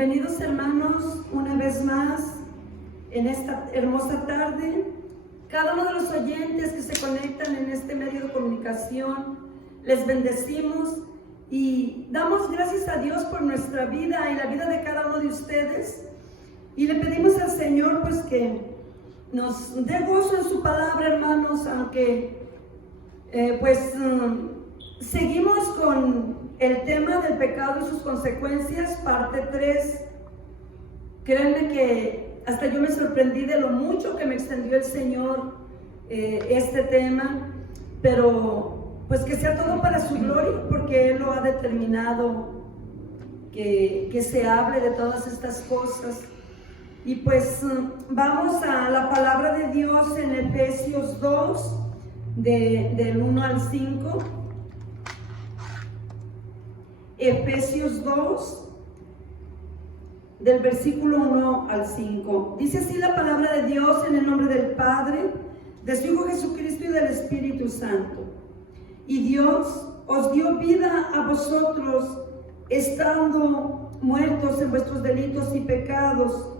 Bienvenidos hermanos una vez más en esta hermosa tarde. Cada uno de los oyentes que se conectan en este medio de comunicación, les bendecimos y damos gracias a Dios por nuestra vida y la vida de cada uno de ustedes. Y le pedimos al Señor pues que nos dé gozo en su palabra, hermanos, aunque seguimos con el tema del pecado y sus consecuencias, parte 3. Créanme que hasta yo me sorprendí de lo mucho que me extendió el Señor este tema, pero pues que sea todo para su gloria, porque Él lo ha determinado, que se hable de todas estas cosas. Y pues vamos a la palabra de Dios en Efesios 2, del 1 al 5. Efesios 2, del versículo 1 al 5. Dice así la palabra de Dios: en el nombre del Padre, de su Hijo Jesucristo y del Espíritu Santo. Y Dios os dio vida a vosotros, estando muertos en vuestros delitos y pecados,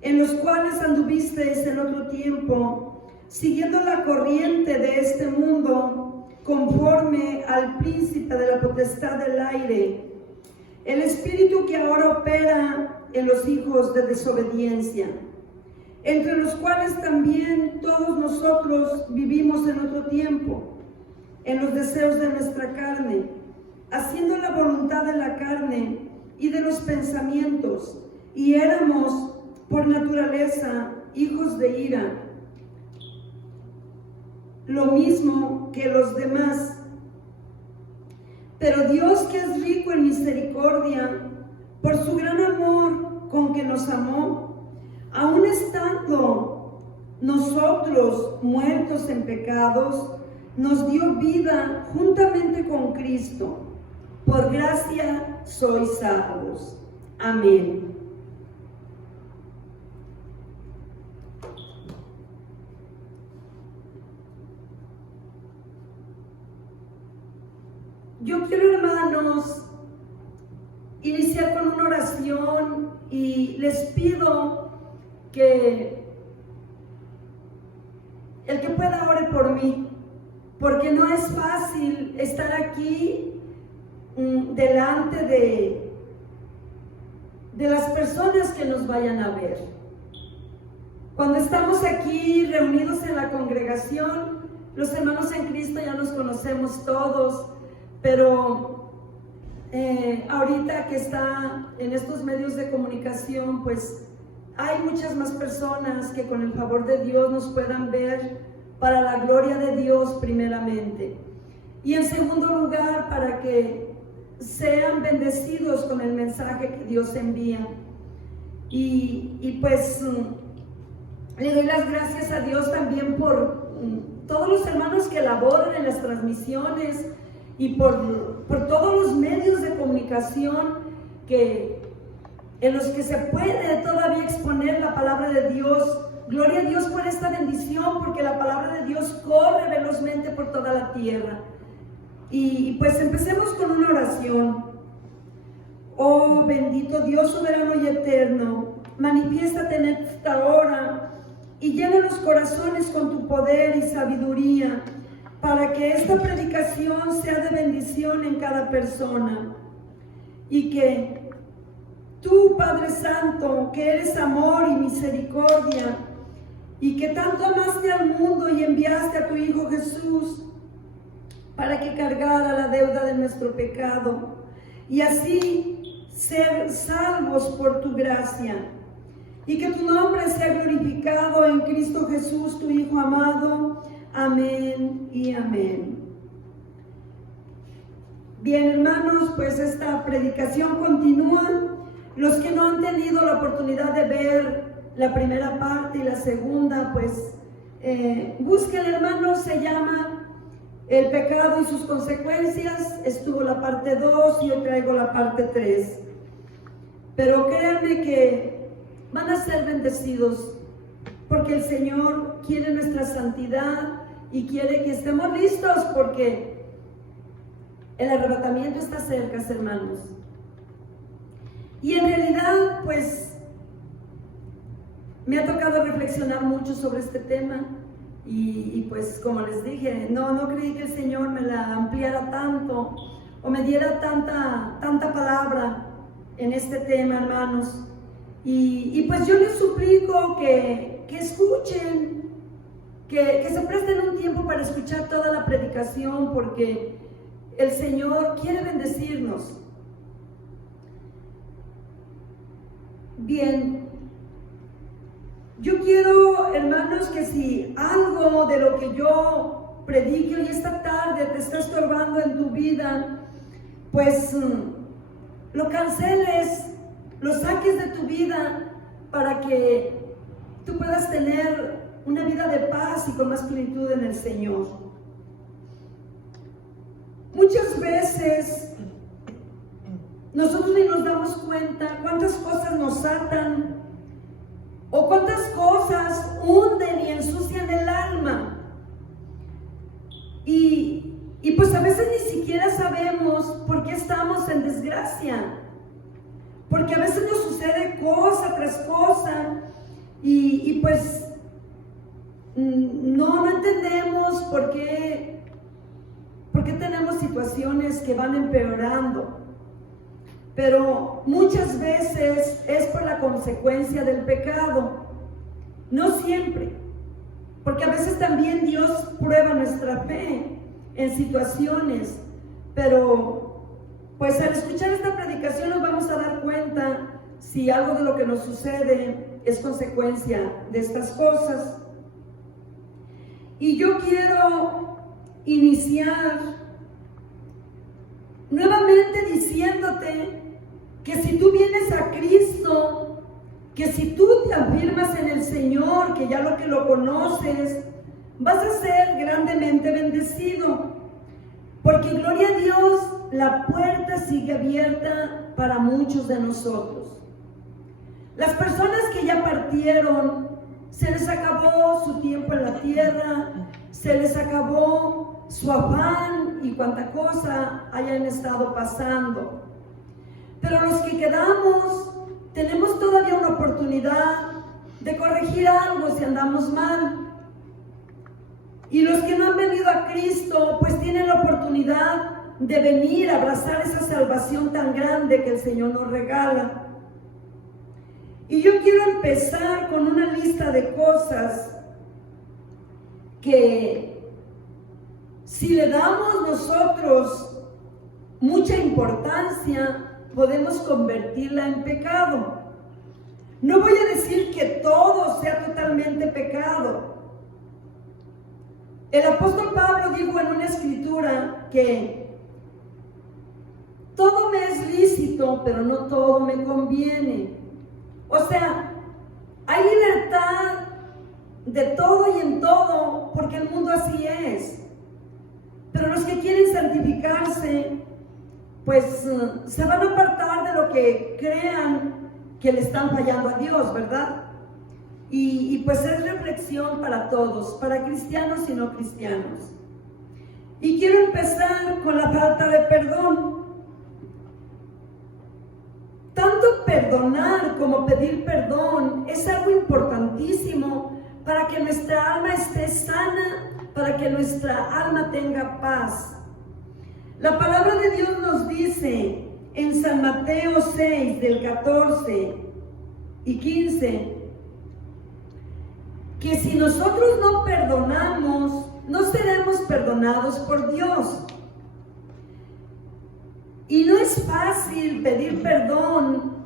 en los cuales anduvisteis en otro tiempo, siguiendo la corriente de este mundo, conforme al príncipe de la potestad del aire, el espíritu que ahora opera en los hijos de desobediencia, entre los cuales también todos nosotros vivimos en otro tiempo, en los deseos de nuestra carne, haciendo la voluntad de la carne y de los pensamientos, y éramos por naturaleza hijos de ira, lo mismo que los demás. Pero Dios, que es rico en misericordia, por su gran amor con que nos amó, aun estando nosotros muertos en pecados, nos dio vida juntamente con Cristo. Por gracia sois salvos. Amén. Yo quiero, hermanos, iniciar con una oración y les pido que el que pueda ore por mí, porque no es fácil estar aquí delante de las personas que nos vayan a ver. Cuando estamos aquí reunidos en la congregación, los hermanos en Cristo ya nos conocemos todos, pero ahorita que está en estos medios de comunicación, pues hay muchas más personas que con el favor de Dios nos puedan ver para la gloria de Dios primeramente, y en segundo lugar para que sean bendecidos con el mensaje que Dios envía. Y pues le doy las gracias a Dios también por todos los hermanos que laboran en las transmisiones y por todos los medios de comunicación en los que se puede todavía exponer la palabra de Dios. Gloria a Dios por esta bendición, porque la palabra de Dios corre velozmente por toda la tierra. Y pues empecemos con una oración. Oh bendito Dios soberano y eterno, manifiéstate en esta hora y llena los corazones con tu poder y sabiduría, para que esta predicación sea de bendición en cada persona, y que tú, Padre Santo, que eres amor y misericordia, y que tanto amaste al mundo y enviaste a tu Hijo Jesús para que cargara la deuda de nuestro pecado, y así ser salvos por tu gracia, y que tu nombre sea glorificado en Cristo Jesús, tu Hijo amado. Amén y amén. Bien, hermanos, pues esta predicación continúa. Los que no han tenido la oportunidad de ver la primera parte y la segunda, pues busquen, hermanos, se llama El pecado y sus consecuencias. Estuvo la parte 2 y hoy traigo la parte 3. Pero créanme que van a ser bendecidos, porque el Señor quiere nuestra santidad y quiere que estemos listos, porque el arrebatamiento está cerca, hermanos. Y en realidad, pues, me ha tocado reflexionar mucho sobre este tema y pues, como les dije, no creí que el Señor me la ampliara tanto o me diera tanta palabra en este tema, hermanos. Y pues yo les suplico que escuchen, que se presten un tiempo para escuchar toda la predicación, porque el Señor quiere bendecirnos. Bien, yo quiero, hermanos, que si algo de lo que yo predique hoy esta tarde te está estorbando en tu vida, pues lo canceles, lo saques de tu vida para que tú puedas tener una vida de paz y con más plenitud en el Señor. Muchas veces nosotros ni nos damos cuenta cuántas cosas nos atan o cuántas cosas hunden y ensucian el alma. Y pues a veces ni siquiera sabemos por qué estamos en desgracia. Porque a veces nos sucede cosa tras cosa y pues no entendemos por qué tenemos situaciones que van empeorando. Pero muchas veces es por la consecuencia del pecado, no siempre, porque a veces también Dios prueba nuestra fe en situaciones, pero pues al escuchar esta predicación nos vamos a dar cuenta si algo de lo que nos sucede es consecuencia de estas cosas. Y yo quiero iniciar nuevamente diciéndote que si tú vienes a Cristo, que si tú te afirmas en el Señor, que ya lo conoces, vas a ser grandemente bendecido, porque gloria a Dios, la puerta sigue abierta para muchos de nosotros. Las personas que ya partieron, se les acabó su tiempo en la tierra, se les acabó su afán y cuánta cosa hayan estado pasando. Pero los que quedamos, tenemos todavía una oportunidad de corregir algo si andamos mal. Y los que no han venido a Cristo, pues tienen la oportunidad de venir a abrazar esa salvación tan grande que el Señor nos regala. Y yo quiero empezar con una lista de cosas que si le damos nosotros mucha importancia, podemos convertirla en pecado. No voy a decir que todo sea totalmente pecado. El apóstol Pablo dijo en una escritura que todo me es lícito, pero no todo me conviene. O sea, hay libertad de todo y en todo, porque el mundo así es. Pero los que quieren santificarse, pues se van a apartar de lo que crean que le están fallando a Dios, ¿verdad? Y pues es reflexión para todos, para cristianos y no cristianos. Y quiero empezar con la falta de perdón. Tanto perdonar como pedir perdón es algo importantísimo para que nuestra alma esté sana, para que nuestra alma tenga paz. La palabra de Dios nos dice en San Mateo 6, del 14 y 15, que si nosotros no perdonamos, no seremos perdonados por Dios. Y no es fácil pedir perdón,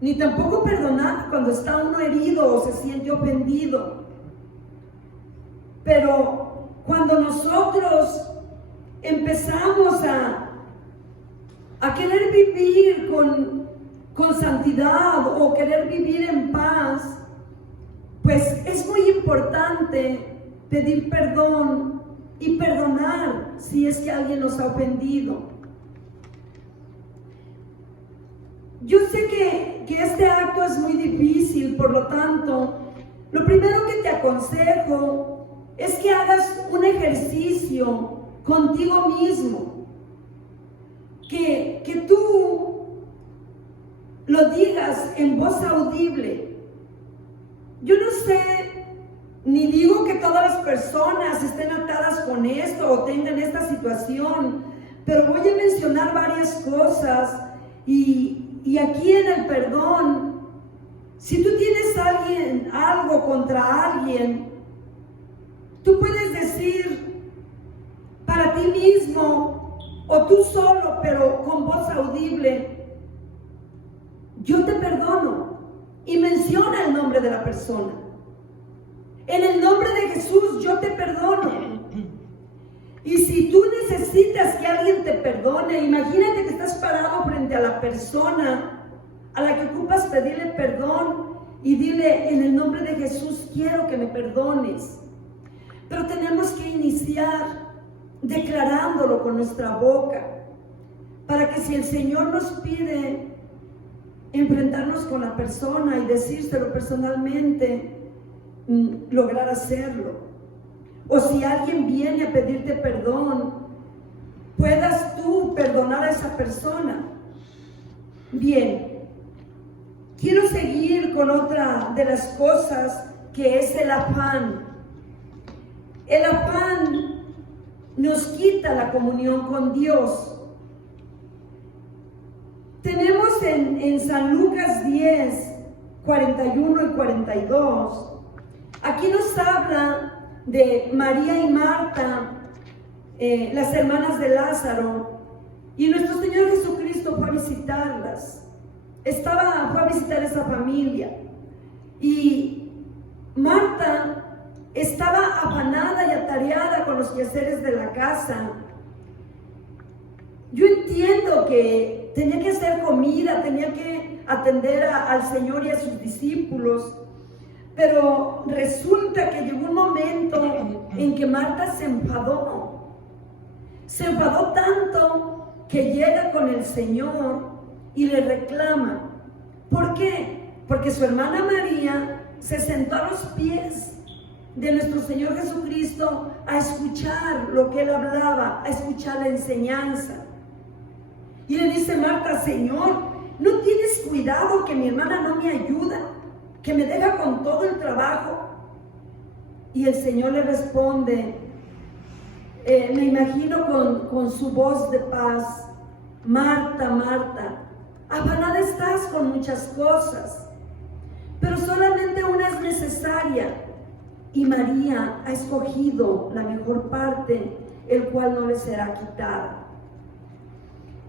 ni tampoco perdonar cuando está uno herido o se siente ofendido. Pero cuando nosotros empezamos a querer vivir con santidad o querer vivir en paz, pues es muy importante pedir perdón y perdonar si es que alguien nos ha ofendido. Yo sé que este acto es muy difícil, por lo tanto, lo primero que te aconsejo es que hagas un ejercicio contigo mismo, que tú lo digas en voz audible. Yo no sé, ni digo que todas las personas estén atadas con esto o tengan esta situación, pero voy a mencionar varias cosas y aquí en el perdón, si tú tienes algo contra alguien, tú puedes decir para ti mismo o tú solo, pero con voz audible, yo te perdono, y menciona el nombre de la persona. En el nombre de Jesús, yo te perdono. Y si tú necesitas que alguien te perdone, imagínate que estás parado frente a la persona a la que ocupas pedirle perdón y dile, en el nombre de Jesús, quiero que me perdones. Pero tenemos que iniciar declarándolo con nuestra boca, para que si el Señor nos pide enfrentarnos con la persona y decírselo personalmente, lograr hacerlo. O si alguien viene a pedirte perdón, puedas tú perdonar a esa persona. Bien, quiero seguir con otra de las cosas, que es el afán. El afán nos quita la comunión con Dios. Tenemos en San Lucas 10, 41 y 42, aquí nos habla de María y Marta, las hermanas de Lázaro, y nuestro Señor Jesucristo fue a visitarlas. Fue a visitar esa familia, y Marta estaba afanada y atareada con los quehaceres de la casa. Yo entiendo que tenía que hacer comida, tenía que atender al Señor y a sus discípulos, pero resulta que llegó un momento en que Marta se enfadó tanto que llega con el Señor y le reclama. ¿Por qué? Porque su hermana María se sentó a los pies de nuestro Señor Jesucristo a escuchar lo que Él hablaba, a escuchar la enseñanza. Y le dice Marta, Señor, ¿no tienes cuidado que mi hermana no me ayuda, que me deja con todo el trabajo? Y el Señor le responde, me imagino con su voz de paz, Marta, Marta, afanada estás con muchas cosas, pero solamente una es necesaria, y María ha escogido la mejor parte, el cual no le será quitada.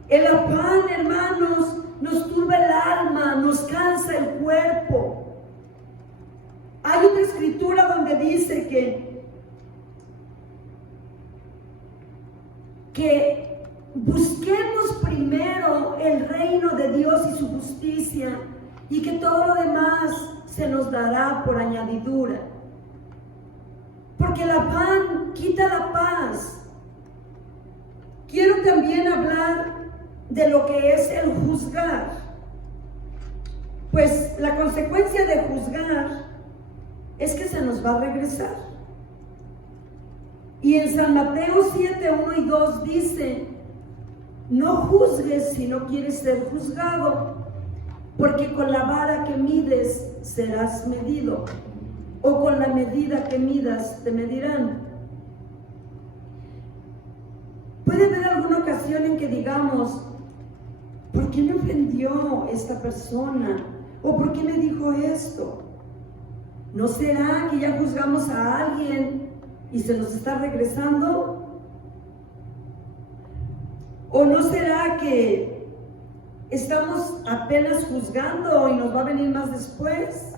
El afán, hermanos, nos turba el alma, nos cansa el cuerpo. Hay otra escritura donde dice que busquemos primero el reino de Dios y su justicia, y que todo lo demás se nos dará por añadidura. Porque el afán quita la paz. Quiero también hablar de lo que es el juzgar. Pues la consecuencia de juzgar es que se nos va a regresar. Y en San Mateo 7, 1 y 2 dice, no juzgues si no quieres ser juzgado, porque con la vara que mides serás medido, o con la medida que midas te medirán. Puede haber alguna ocasión en que digamos, ¿por qué me ofendió esta persona? ¿O por qué me dijo esto? ¿No será que ya juzgamos a alguien y se nos está regresando? ¿O no será que estamos apenas juzgando y nos va a venir más después?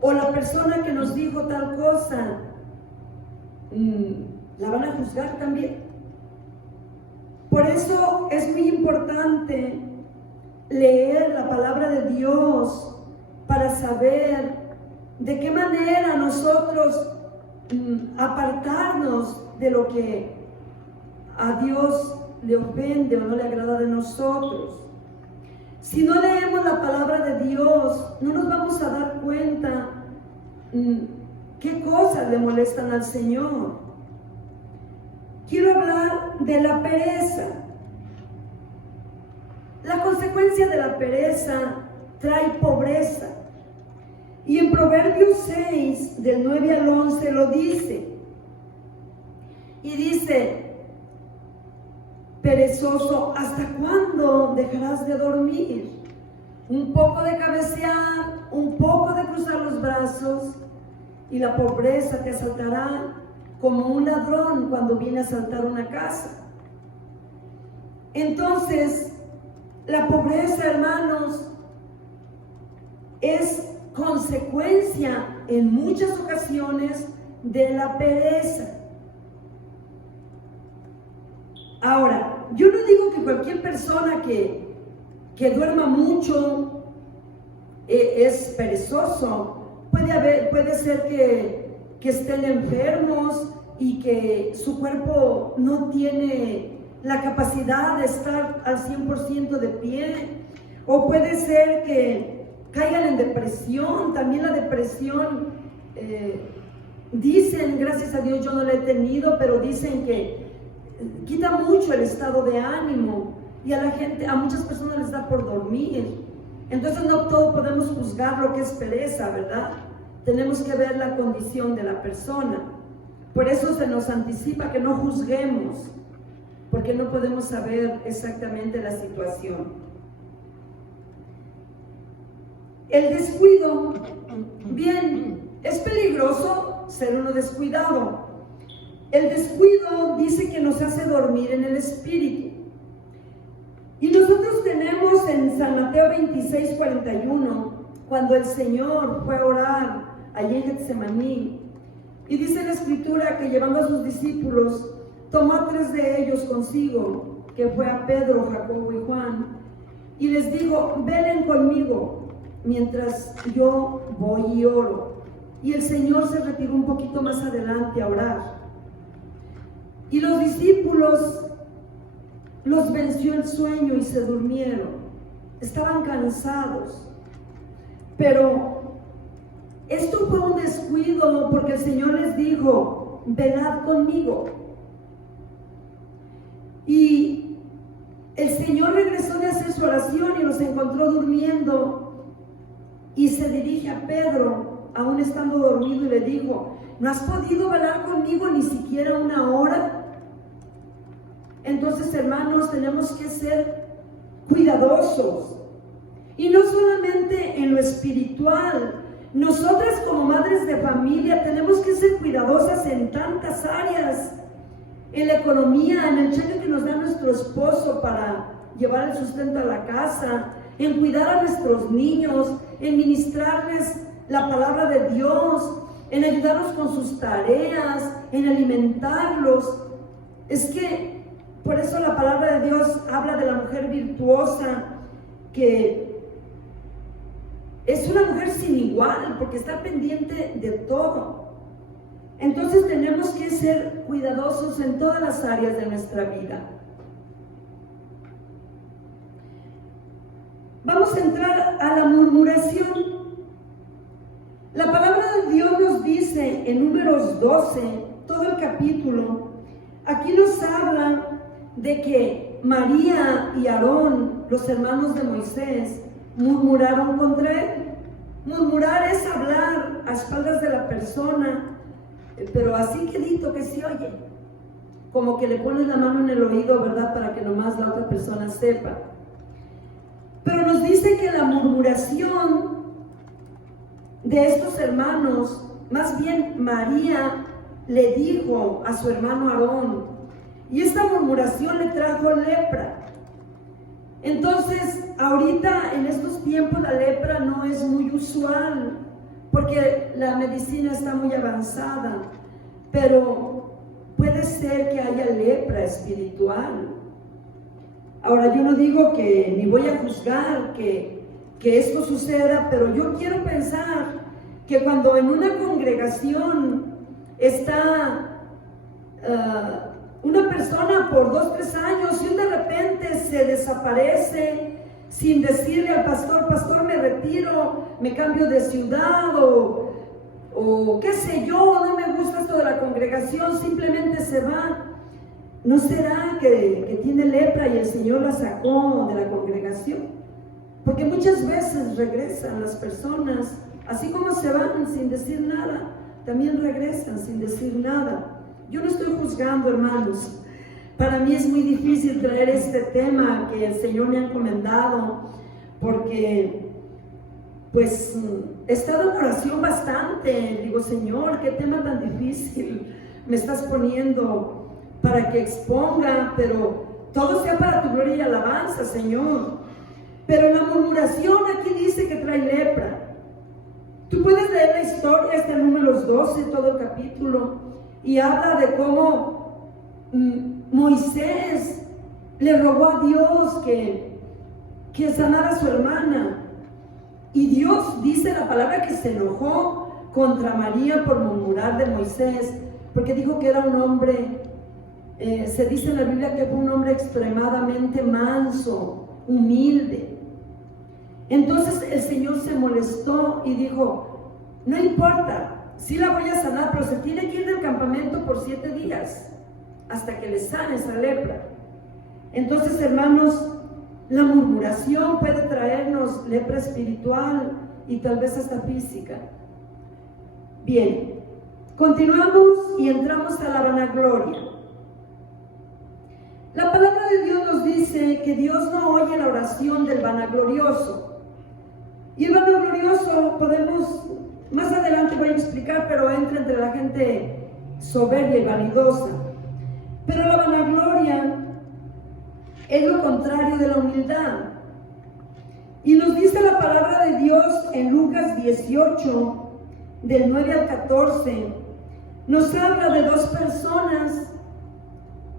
¿O la persona que nos dijo tal cosa, la van a juzgar también? Por eso es muy importante leer la palabra de Dios para saber de qué manera nosotros apartarnos de lo que a Dios le ofende o no le agrada de nosotros. Si no leemos la palabra de Dios, no nos vamos a dar cuenta qué cosas le molestan al Señor. Quiero hablar de la pereza. La consecuencia de la pereza trae pobreza. Y en Proverbios 6, del 9 al 11, lo dice. Y dice: perezoso, ¿hasta cuándo dejarás de dormir? Un poco de cabecear, un poco de cruzar los brazos, y la pobreza te asaltará como un ladrón cuando viene a asaltar una casa. Entonces, la pobreza, hermanos, es consecuencia en muchas ocasiones de la pereza. Ahora, yo no digo que cualquier persona que duerma mucho es perezoso. Puede ser que estén enfermos y que su cuerpo no tiene la capacidad de estar al 100% de pie. O puede ser que caigan en depresión. También la depresión, dicen, gracias a Dios yo no la he tenido, pero dicen que quita mucho el estado de ánimo y a muchas personas les da por dormir. Entonces no todo podemos juzgar lo que es pereza, ¿verdad? Tenemos que ver la condición de la persona. Por eso se nos anticipa que no juzguemos, porque no podemos saber exactamente la situación. El descuido, bien, es peligroso ser uno descuidado. El descuido dice que nos hace dormir en el espíritu. Y nosotros tenemos en San Mateo 26:41, cuando el Señor fue a orar allí en Getsemaní, y dice la Escritura que llevando a sus discípulos, tomó a 3 de ellos consigo, que fue a Pedro, Jacobo y Juan, y les dijo: velen conmigo mientras yo voy y oro. Y el Señor se retiró un poquito más adelante a orar. Y los discípulos los venció el sueño y se durmieron. Estaban cansados. Pero esto fue un descuido, porque el Señor les dijo: velad conmigo. Y el Señor regresó de hacer su oración y los encontró durmiendo, y se dirige a Pedro, aún estando dormido, y le dijo: ¿no has podido velar conmigo ni siquiera una hora? Entonces, hermanos, tenemos que ser cuidadosos, y no solamente en lo espiritual. Nosotras como madres de familia tenemos que ser cuidadosas en tantas áreas: en la economía, en el cheque que nos da nuestro esposo para llevar el sustento a la casa, en cuidar a nuestros niños, en ministrarles la palabra de Dios, en ayudarlos con sus tareas, en alimentarlos. Es que por eso la palabra de Dios habla de la mujer virtuosa, que es una mujer sin igual, porque está pendiente de todo. Entonces tenemos que ser cuidadosos en todas las áreas de nuestra vida. Vamos a entrar a la murmuración. La palabra de Dios nos dice en Números 12, todo el capítulo, aquí nos habla de que María y Aarón, los hermanos de Moisés, murmuraron contra él. Murmurar es hablar a espaldas de la persona, pero así quedito que se oye, como que le pones la mano en el oído, ¿verdad? Para que nomás la otra persona sepa. Pero nos dice que la murmuración de estos hermanos, más bien María le dijo a su hermano Aarón, y esta murmuración le trajo lepra. Entonces, ahorita en estos tiempos la lepra no es muy usual, porque la medicina está muy avanzada, pero puede ser que haya lepra espiritual. Ahora, yo no digo que, ni voy a juzgar que esto suceda, pero yo quiero pensar que cuando en una congregación está una persona por 2 o 3 años y de repente se desaparece sin decirle al pastor: pastor, me retiro, me cambio de ciudad, o qué sé yo, no me gusta esto de la congregación, simplemente se va. ¿no será que tiene lepra y el Señor la sacó de la congregación? Porque muchas veces regresan las personas, así como se van sin decir nada, también regresan sin decir nada. Yo no estoy juzgando, hermanos. Para mí es muy difícil traer este tema que el Señor me ha encomendado, porque pues he estado en oración bastante. Digo, Señor, qué tema tan difícil me estás poniendo para que exponga, pero todo sea para tu gloria y alabanza, Señor. Pero la murmuración aquí dice que trae lepra. Tú puedes leer la historia, está en Números 12, todo el capítulo, y habla de cómo Moisés le rogó a Dios que sanara a su hermana. Y Dios, dice la palabra, que se enojó contra María por murmurar de Moisés, porque dijo que era un hombre, se dice en la Biblia que fue un hombre extremadamente manso, humilde. Entonces el Señor se molestó y dijo, no importa, sí la voy a sanar, pero se tiene que ir del campamento por 7 días, hasta que le sane esa lepra. Entonces, hermanos, la murmuración puede traernos lepra espiritual y tal vez hasta física. Bien, continuamos y entramos a la vanagloria. La palabra de Dios nos dice que Dios no oye la oración del vanaglorioso. Y el vanaglorioso podemos, más adelante voy a explicar, pero entra entre la gente soberbia y vanidosa. Pero la vanagloria es lo contrario de la humildad. Y nos dice la palabra de Dios en Lucas 18, del 9 al 14, nos habla de 2 personas,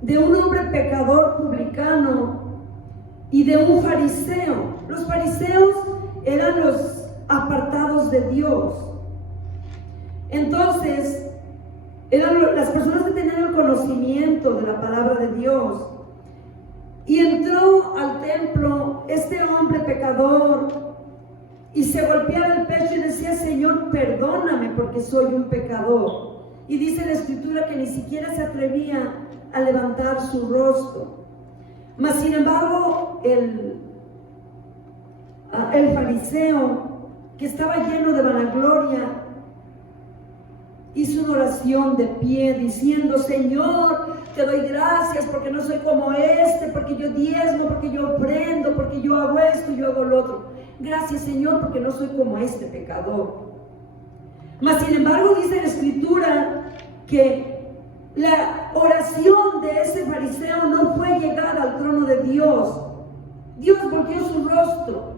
de un hombre pecador publicano y de un fariseo. Los fariseos eran los apartados de Dios. Entonces, eran las personas que tenían el conocimiento de la palabra de Dios. Y entró al templo este hombre pecador y se golpeaba el pecho y decía, Señor, perdóname porque soy un pecador. Y dice la Escritura que ni siquiera se atrevía a levantar su rostro. Mas sin embargo, el fariseo, que estaba lleno de vanagloria, hizo una oración de pie diciendo, Señor, te doy gracias porque no soy como este, porque yo diezmo, porque yo ofrendo, porque yo hago esto y yo hago lo otro. Gracias, Señor, porque no soy como este pecador. Mas sin embargo dice la Escritura que la oración de ese fariseo no fue llegar al trono de Dios. Dios volteó su rostro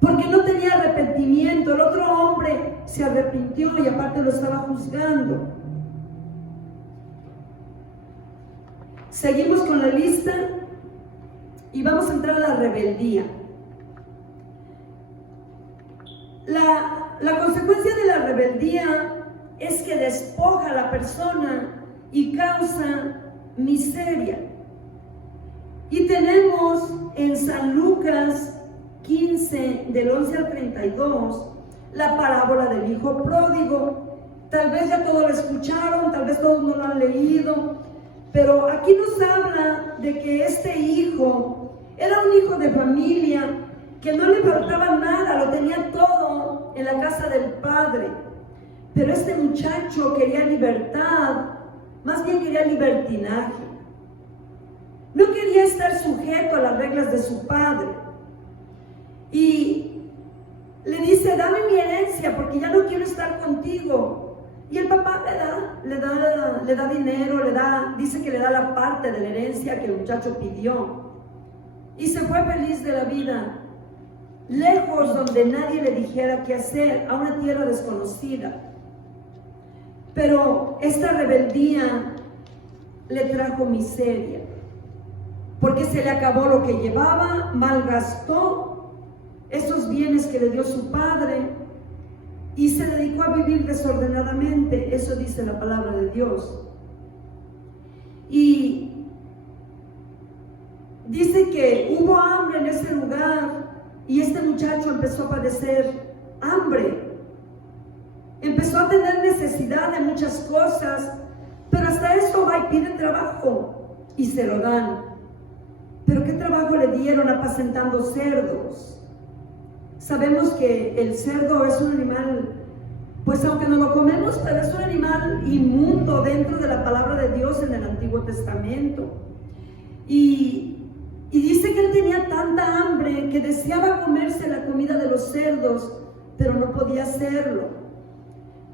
porque no tenía arrepentimiento. El otro hombre se arrepintió y aparte lo estaba juzgando. Seguimos con la lista y vamos a entrar a la rebeldía. La consecuencia de la rebeldía es que despoja a la persona y causa miseria. Y tenemos en San Lucas 15, del 11 al 32, la parábola del hijo pródigo. Tal vez ya todos la escucharon, tal vez todos no la han leído, pero aquí nos habla de que este hijo era un hijo de familia, que no le faltaba nada, lo tenía todo en la casa del padre. Pero este muchacho quería libertad, más bien quería libertinaje. No quería estar sujeto a las reglas de su padre. Y le dice, dame mi herencia porque ya no quiero estar contigo. Y el papá le da dinero, dice que le da la parte de la herencia que el muchacho pidió. Y se fue feliz de la vida, lejos donde nadie le dijera qué hacer, a una tierra desconocida. Pero esta rebeldía le trajo miseria, porque se le acabó lo que llevaba, malgastó esos bienes que le dio su padre y se dedicó a vivir desordenadamente. Eso dice la palabra de Dios. Y dice que hubo hambre en ese lugar y este muchacho empezó a padecer hambre. Empezó a tener necesidad de muchas cosas Pero hasta eso va y pide trabajo y se lo dan. Pero ¿qué trabajo le dieron? Apacentando cerdos. Sabemos que el cerdo es un animal, pues aunque no lo comemos, pero es un animal inmundo dentro de la palabra de Dios en el Antiguo Testamento. Y dice que él tenía tanta hambre que deseaba comerse la comida de los cerdos, pero no podía hacerlo.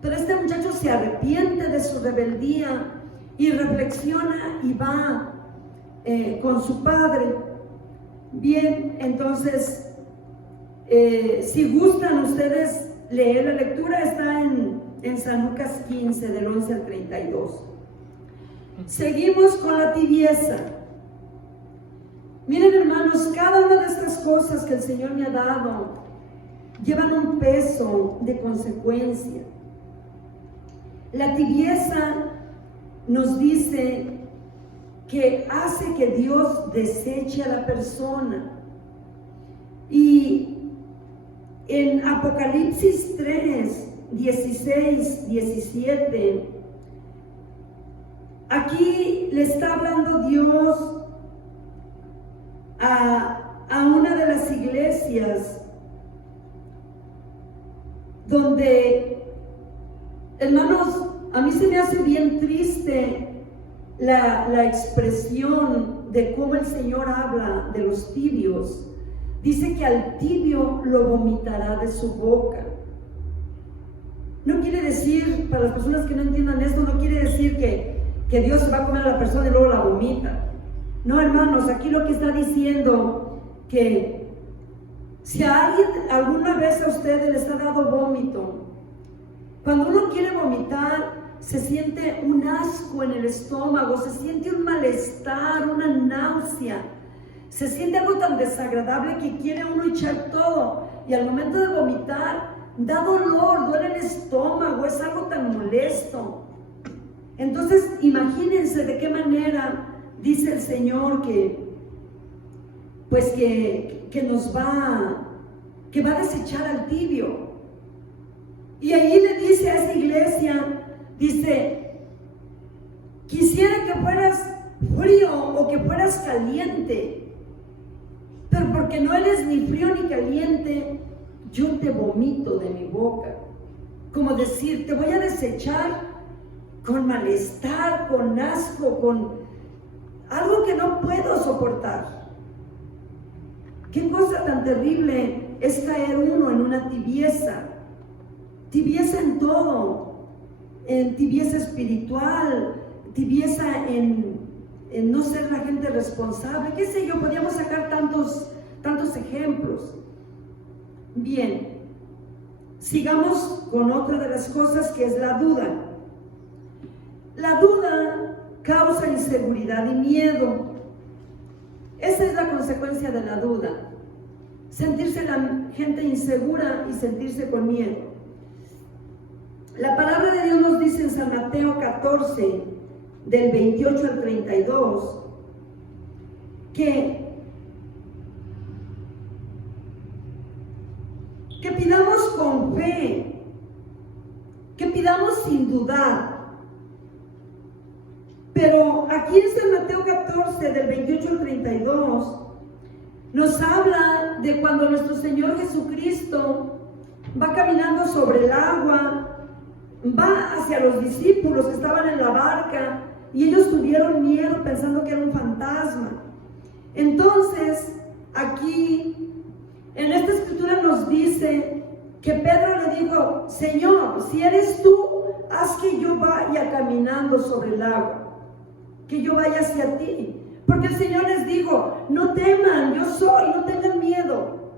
Pero este muchacho se arrepiente de su rebeldía y reflexiona y va con su padre. Bien, entonces, si gustan ustedes leer la lectura, está en San Lucas 15, del 11 al 32. Seguimos con la tibieza. Miren, hermanos, cada una de estas cosas que el Señor me ha dado llevan un peso de consecuencia. La tibieza nos dice que hace que Dios deseche a la persona. Y en Apocalipsis 3, 16, 17, aquí le está hablando Dios a una de las iglesias donde, hermanos, a mí se me hace bien triste la expresión de cómo el Señor habla de los tibios. Dice que al tibio lo vomitará de su boca. No quiere decir, para las personas que no entiendan esto, no quiere decir que Dios se va a comer a la persona y luego la vomita. No, hermanos, aquí lo que está diciendo, que si a alguien alguna vez a ustedes les ha dado vómito, cuando uno quiere vomitar, se siente un asco en el estómago, se siente un malestar, una náusea, se siente algo tan desagradable que quiere uno echar todo, y al momento de vomitar da dolor, duele el estómago, es algo tan molesto. Entonces imagínense de qué manera dice el Señor que va a desechar al tibio. Y ahí le dice a esa iglesia, dice, quisiera que fueras frío o que fueras caliente, pero porque no eres ni frío ni caliente, yo te vomito de mi boca. Como decir, te voy a desechar con malestar, con asco, con algo que no puedo soportar. Qué cosa tan terrible es caer uno en una tibieza. Tibieza en todo, en tibieza espiritual, tibieza en no ser la gente responsable, qué sé yo, podríamos sacar tantos ejemplos. Bien, sigamos con otra de las cosas, que es la duda. La duda causa inseguridad y miedo. Esa es la consecuencia de la duda. Sentirse la gente insegura y sentirse con miedo. La palabra de Dios nos dice en San Mateo 14, del 28 al 32, que pidamos con fe, que pidamos sin dudar. Pero aquí en San Mateo 14, del 28 al 32, nos habla de cuando nuestro Señor Jesucristo va caminando sobre el agua, va hacia los discípulos que estaban en la barca, y ellos tuvieron miedo pensando que era un fantasma. Entonces, aquí, en esta escritura nos dice que Pedro le dijo, Señor, si eres tú, haz que yo vaya caminando sobre el agua, que yo vaya hacia ti. Porque el Señor les dijo, no teman, yo soy, no tengan miedo.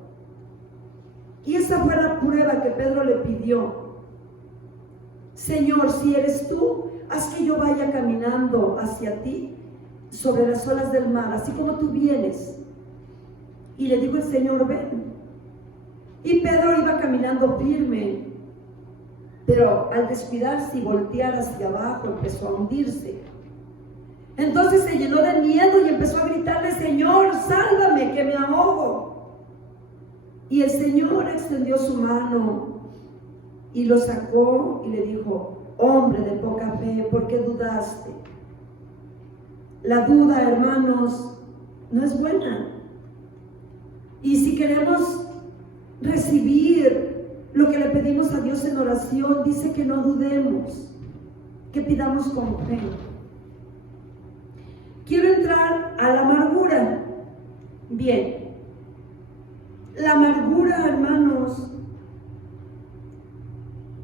Y esa fue la prueba que Pedro le pidió. Señor, si eres tú, haz que yo vaya caminando hacia ti sobre las olas del mar, así como tú vienes. Y le dijo el Señor, ven. Y Pedro iba caminando firme, pero al descuidarse y voltear hacia abajo, empezó a hundirse. Entonces se llenó de miedo y empezó a gritarle, Señor, sálvame, que me ahogo. Y el Señor extendió su mano y lo sacó y le dijo, hombre de poca fe, por qué dudaste. La duda, hermanos, no es buena. Y si queremos recibir lo que le pedimos a Dios en oración, dice que no dudemos, que pidamos con fe. Quiero entrar a la amargura. Bien, la amargura, hermanos,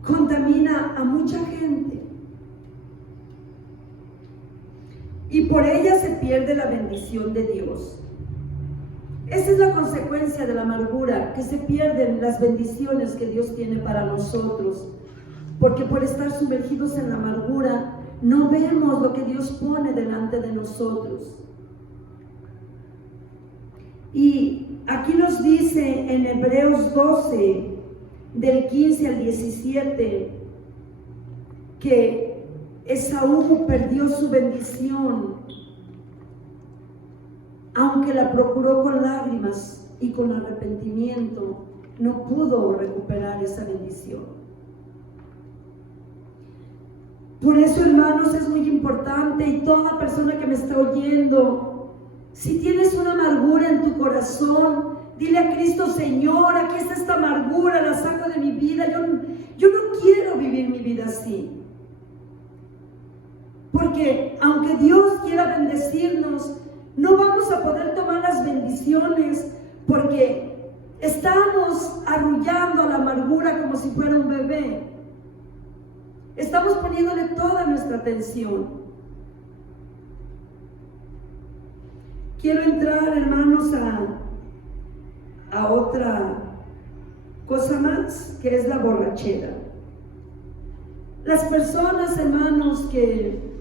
contamina a mucha gente y por ella se pierde la bendición de Dios. Esa es la consecuencia de la amargura, que se pierden las bendiciones que Dios tiene para nosotros, porque por estar sumergidos en la amargura no vemos lo que Dios pone delante de nosotros. Y aquí nos dice en Hebreos 12, del 15 al 17, que Esaú perdió su bendición, aunque la procuró con lágrimas y con arrepentimiento, no pudo recuperar esa bendición. Por eso, hermanos, es muy importante, y toda persona que me está oyendo, si tienes una amargura en tu corazón, dile a Cristo: Señor, aquí está esta amargura, la saco de mi vida. Yo no quiero vivir mi vida así. Porque aunque Dios quiera bendecirnos, no vamos a poder tomar las bendiciones, porque estamos arrullando la amargura como si fuera un bebé. Estamos poniéndole toda nuestra atención. Quiero entrar, hermanos, a otra cosa más, que es la borrachera. Las personas, hermanos, que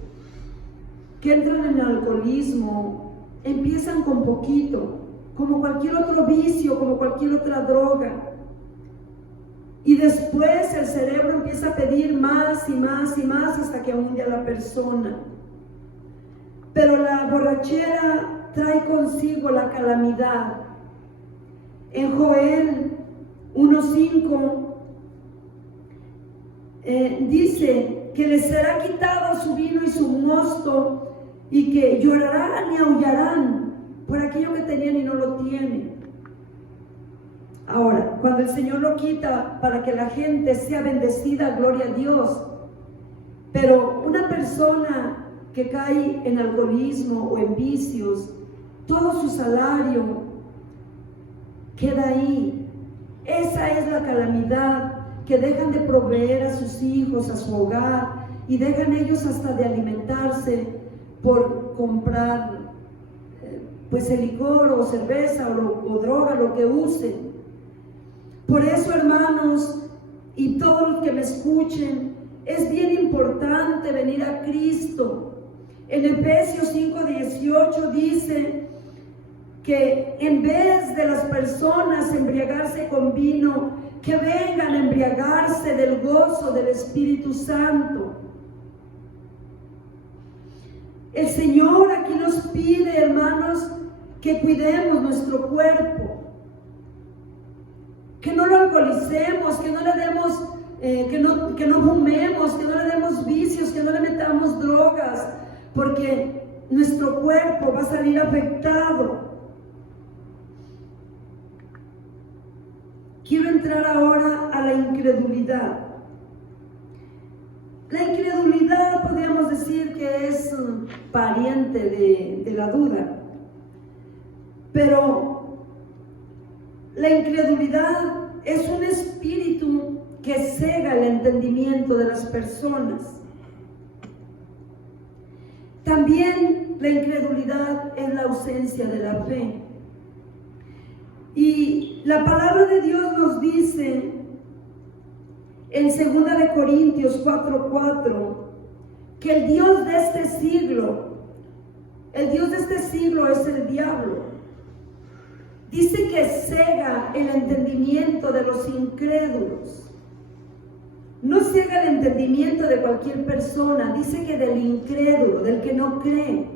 entran en el alcoholismo, empiezan con poquito, como cualquier otro vicio, como cualquier otra droga. Y después el cerebro empieza a pedir más y más y más hasta que hunde a la persona. Pero la borrachera trae consigo la calamidad. En Joel 1:5 dice que les será quitado su vino y su mosto, y que llorarán y aullarán por aquello que tenían y no lo tienen. Ahora, cuando el Señor lo quita para que la gente sea bendecida, gloria a Dios. Pero una persona que cae en alcoholismo o en vicios, todo su salario queda ahí. Esa es la calamidad, que dejan de proveer a sus hijos, a su hogar, y dejan ellos hasta de alimentarse por comprar pues el licor o cerveza o droga, lo que usen. Por eso, hermanos, y todos los que me escuchen, es bien importante venir a Cristo. En Efesios 5:18 dice que en vez de las personas embriagarse con vino, que vengan a embriagarse del gozo del Espíritu Santo. El Señor aquí nos pide, hermanos, que cuidemos nuestro cuerpo, que no lo alcoholicemos, que no le demos, que no fumemos, que no le demos vicios, que no le metamos drogas, porque nuestro cuerpo va a salir afectado. Quiero entrar ahora a la incredulidad. La incredulidad podríamos decir que es pariente de la duda, pero la incredulidad es un espíritu que cega el entendimiento de las personas. También la incredulidad es la ausencia de la fe. Y la palabra de Dios nos dice en 2 de Corintios 4:4 que el Dios de este siglo es el diablo. Dice que cega el entendimiento de los incrédulos. No ciega el entendimiento de cualquier persona, dice que del incrédulo, del que no cree,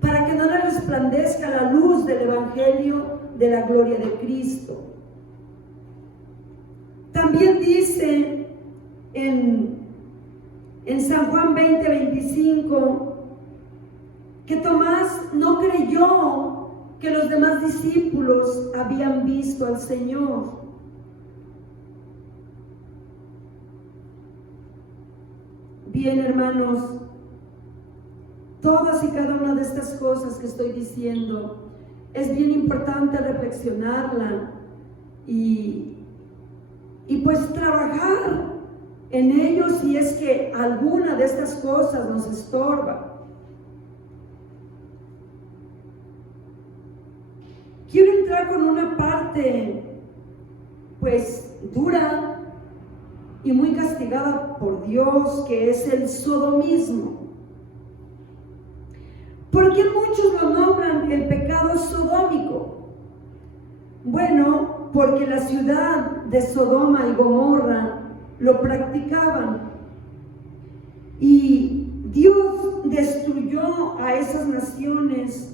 para que no le resplandezca la luz del Evangelio de la gloria de Cristo. También dice en en San Juan 20:25, que Tomás no creyó que los demás discípulos habían visto al Señor. Bien, hermanos, todas y cada una de estas cosas que estoy diciendo es bien importante reflexionarla y pues trabajar en ello si es que alguna de estas cosas nos estorba. Quiero entrar con una parte pues dura y muy castigada por Dios, que es el sodomismo. ¿Por qué muchos lo nombran el pecado sodómico? Bueno, porque la ciudad de Sodoma y Gomorra lo practicaban. Y Dios destruyó a esas naciones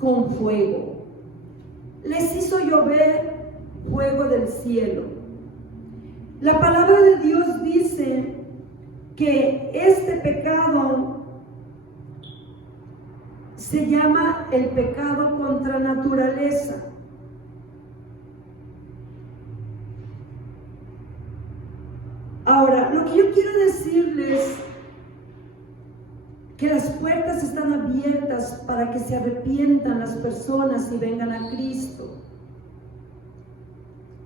con fuego. Les hizo llover fuego del cielo. La palabra de Dios dice que este pecado se llama el pecado contra naturaleza. Ahora, lo que yo quiero decirles, que las puertas están abiertas para que se arrepientan las personas y vengan a Cristo.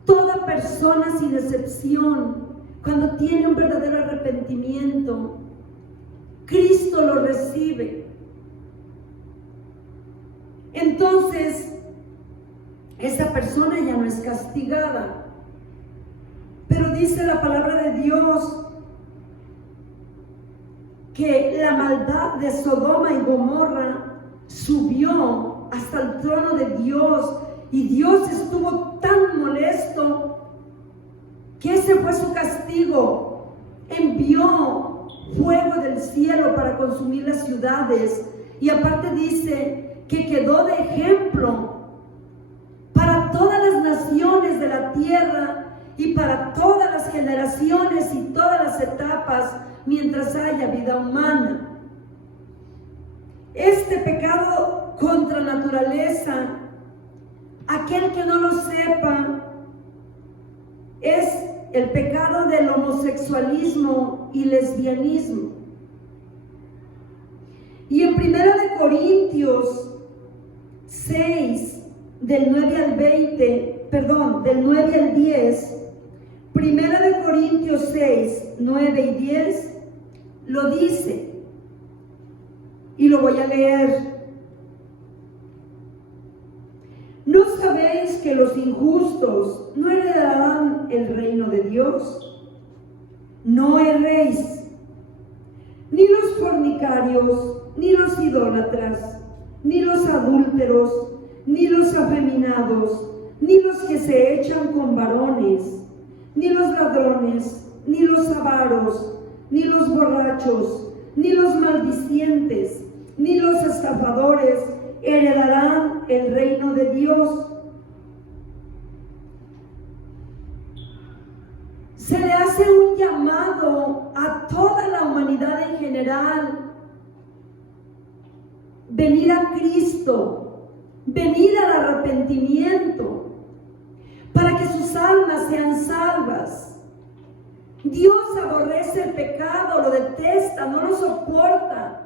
Toda persona sin excepción, cuando tiene un verdadero arrepentimiento, Cristo lo recibe. Entonces, esa persona ya no es castigada. Pero dice la palabra de Dios que la maldad de Sodoma y Gomorra subió hasta el trono de Dios, y Dios estuvo tan molesto que ese fue su castigo. Envió fuego del cielo para consumir las ciudades, y aparte dice que quedó de ejemplo para todas las naciones de la tierra y para todas las generaciones y todas las etapas mientras haya vida humana. Este pecado contra naturaleza, aquel que no lo sepa, es el pecado del homosexualismo y lesbianismo. Y en 1 Corintios 6, del 9 al 10, 1 Corintios 6, 9 y 10, lo dice, y lo voy a leer. ¿No sabéis que los injustos no heredarán el reino de Dios? No erréis, ni los fornicarios, ni los idólatras, ni los adúlteros, ni los afeminados, ni los que se echan con varones, ni los ladrones, ni los avaros, ni los borrachos, ni los maldicientes, ni los estafadores heredarán el reino de Dios. Se le hace un llamado a toda la humanidad en general: venir a Cristo, venir al arrepentimiento, para que sus almas sean salvas. Dios aborrece el pecado, lo detesta, no lo soporta,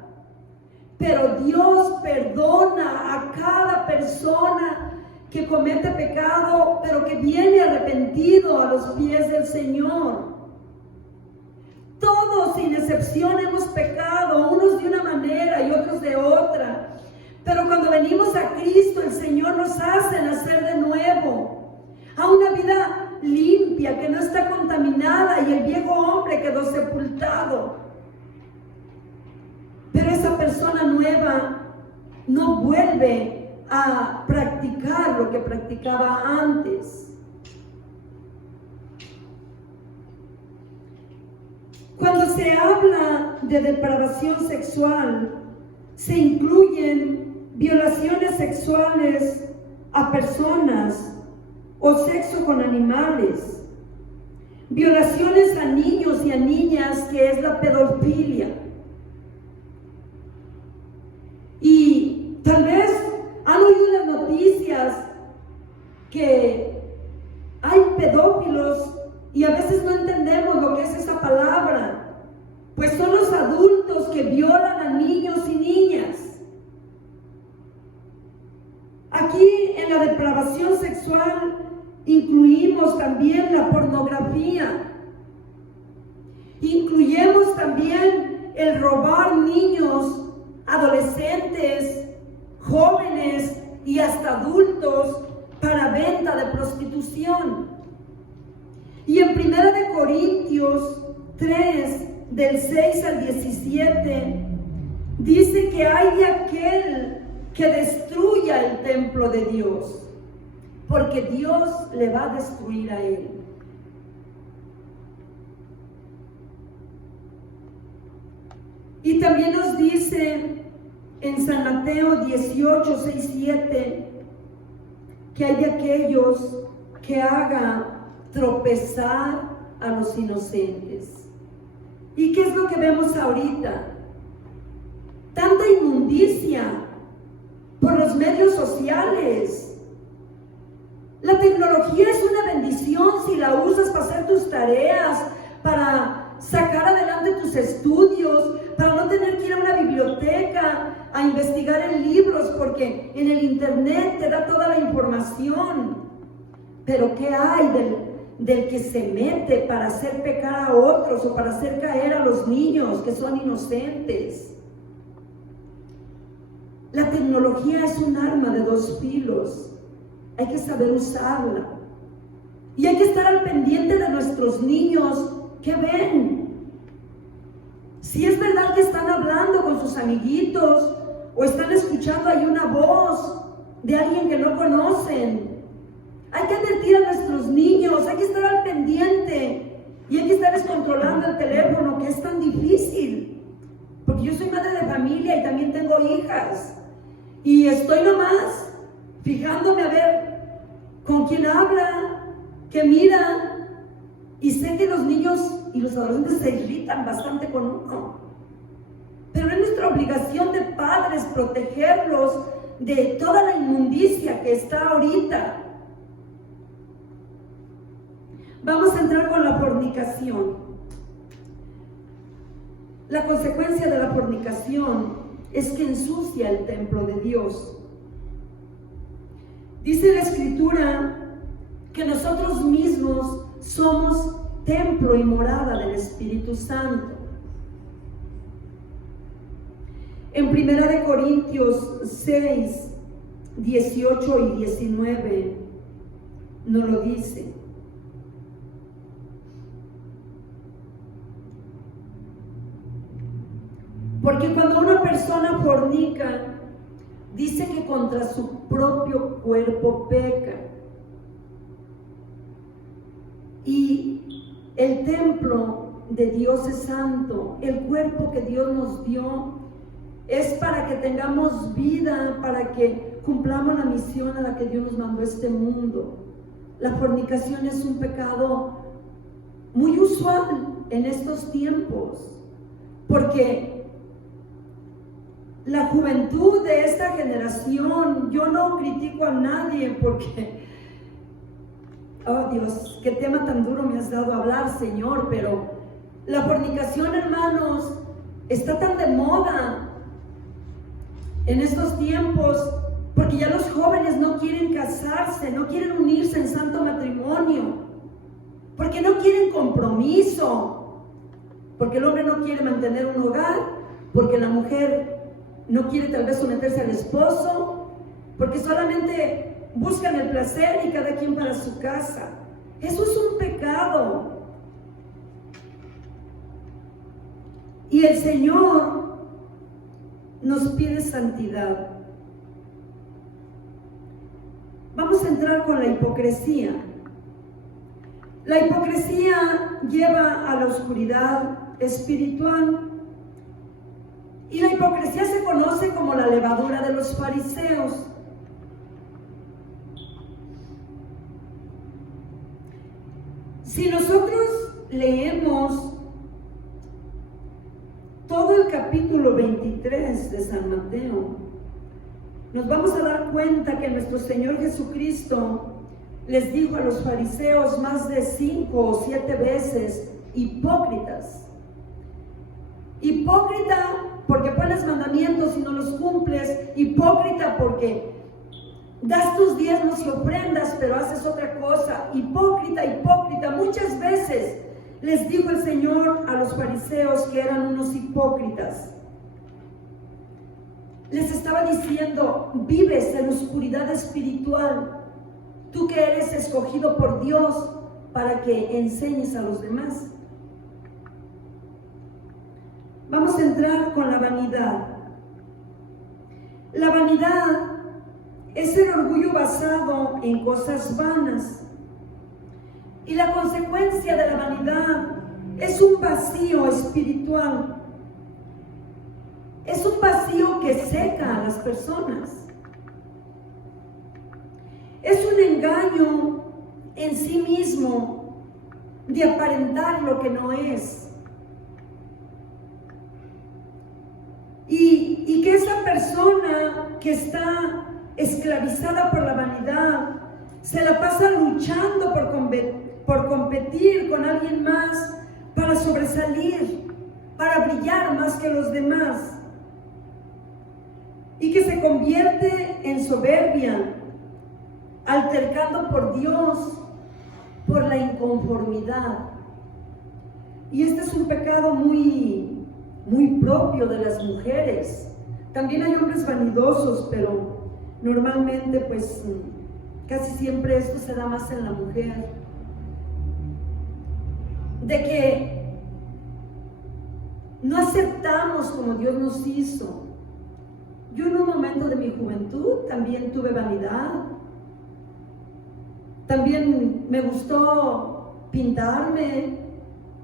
pero Dios perdona a cada persona que comete pecado, pero que viene arrepentido a los pies del Señor. Todos sin excepción hemos pecado, unos de una manera y otros de otra, pero cuando venimos a Cristo, el Señor nos hace nacer de nuevo a una vida limpia, que no está contaminada, y el viejo hombre quedó sepultado. Pero esa persona nueva no vuelve a practicar lo que practicaba antes. Cuando se habla de depravación sexual, se incluyen violaciones sexuales a personas o sexo con animales, violaciones a niños y a niñas, que es la pedofilia. Y tal vez han oído las noticias que hay pedófilos y a veces no entendemos lo que es esa palabra, pues son los adultos que violan a niños y niñas. Aquí en la depravación sexual incluimos también la pornografía, incluyemos también el robar niños, adolescentes, jóvenes y hasta adultos para venta de prostitución. Y en 1 Corintios 3, del 6 al 17, dice que hay de aquel que destruya el templo de Dios, porque Dios le va a destruir a él. Y también nos dice en San Mateo 18, 6, 7, que hay de aquellos que haga tropezar a los inocentes. ¿Y qué es lo que vemos ahorita? Tanta inmundicia por los medios sociales. La tecnología es una bendición si la usas para hacer tus tareas, para sacar adelante tus estudios, para no tener que ir a una biblioteca a investigar en libros, porque en el internet te da toda la información. Pero ¿qué hay del que se mete para hacer pecar a otros o para hacer caer a los niños que son inocentes? La tecnología es un arma de dos filos. Hay que saber usarla. Y hay que estar al pendiente de nuestros niños. ¿Qué ven? Si es verdad que están hablando con sus amiguitos o están escuchando ahí una voz de alguien que no conocen, hay que advertir a nuestros niños, hay que estar al pendiente y hay que estar controlando el teléfono, que es tan difícil. Porque yo soy madre de familia y también tengo hijas. Y estoy nomás fijándome a ver con quién habla, qué mira. Y sé que los niños y los adolescentes se irritan bastante con uno. Pero es nuestra obligación de padres protegerlos de toda la inmundicia que está ahorita. Vamos a entrar con la fornicación. La consecuencia de la fornicación es que ensucia el templo de Dios. Dice la Escritura que nosotros mismos somos templo y morada del Espíritu Santo. En 1 Corintios 6, 18 y 19 nos lo dice. Porque cuando una persona fornica, dice que contra su propio cuerpo peca. Y el templo de Dios es santo. El cuerpo que Dios nos dio es para que tengamos vida, para que cumplamos la misión a la que Dios nos mandó a este mundo. La fornicación es un pecado muy usual en estos tiempos, porque la juventud de esta generación, yo no critico a nadie porque, oh Dios, qué tema tan duro me has dado a hablar, Señor, pero la fornicación, hermanos, está tan de moda en estos tiempos, porque ya los jóvenes no quieren casarse, no quieren unirse en santo matrimonio, porque no quieren compromiso, porque el hombre no quiere mantener un hogar, porque la mujer no quiere tal vez someterse al esposo, porque solamente buscan el placer y cada quien para su casa. Eso es un pecado. Y el Señor nos pide santidad. Vamos a entrar con la hipocresía. La hipocresía lleva a la oscuridad espiritual. Y la hipocresía se conoce como la levadura de los fariseos. Si nosotros leemos todo el capítulo 23 de San Mateo, nos vamos a dar cuenta que nuestro Señor Jesucristo les dijo a los fariseos más de 5 o 7 veces: hipócritas. Hipócrita porque pones mandamientos y no los cumples. Hipócrita porque das tus diezmos y ofrendas, pero haces otra cosa. Hipócrita, hipócrita. Muchas veces les dijo el Señor a los fariseos que eran unos hipócritas. Les estaba diciendo: vives en oscuridad espiritual, tú que eres escogido por Dios para que enseñes a los demás. Vamos a entrar con la vanidad. La vanidad es el orgullo basado en cosas vanas. Y la consecuencia de la vanidad es un vacío espiritual. Es un vacío que seca a las personas. Es un engaño en sí mismo de aparentar lo que no es. Y que esa persona que está esclavizada por la vanidad se la pasa luchando por competir con alguien más para sobresalir, para brillar más que los demás. Y que se convierte en soberbia, altercando por Dios, por la inconformidad. Y este es un pecado muy propio de las mujeres. También hay hombres vanidosos, pero normalmente pues casi siempre esto se da más en la mujer. De que no aceptamos como Dios nos hizo. Yo en un momento de mi juventud también tuve vanidad. También me gustó pintarme,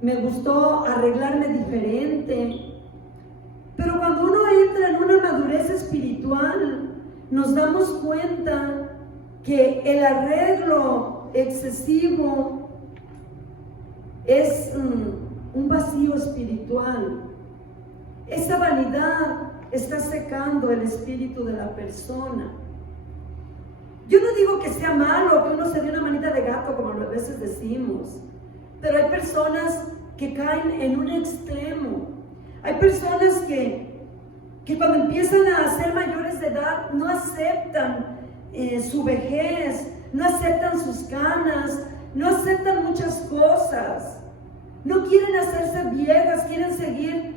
me gustó arreglarme diferente. Pero cuando uno entra en una madurez espiritual, nos damos cuenta que el arreglo excesivo es un vacío espiritual. Esa vanidad está secando el espíritu de la persona. Yo no digo que sea malo que uno se dé una manita de gato, como a veces decimos, pero hay personas que caen en un extremo. Hay personas que cuando empiezan a ser mayores de edad no aceptan su vejez, no aceptan sus canas, no aceptan muchas cosas. No quieren hacerse viejas, quieren seguir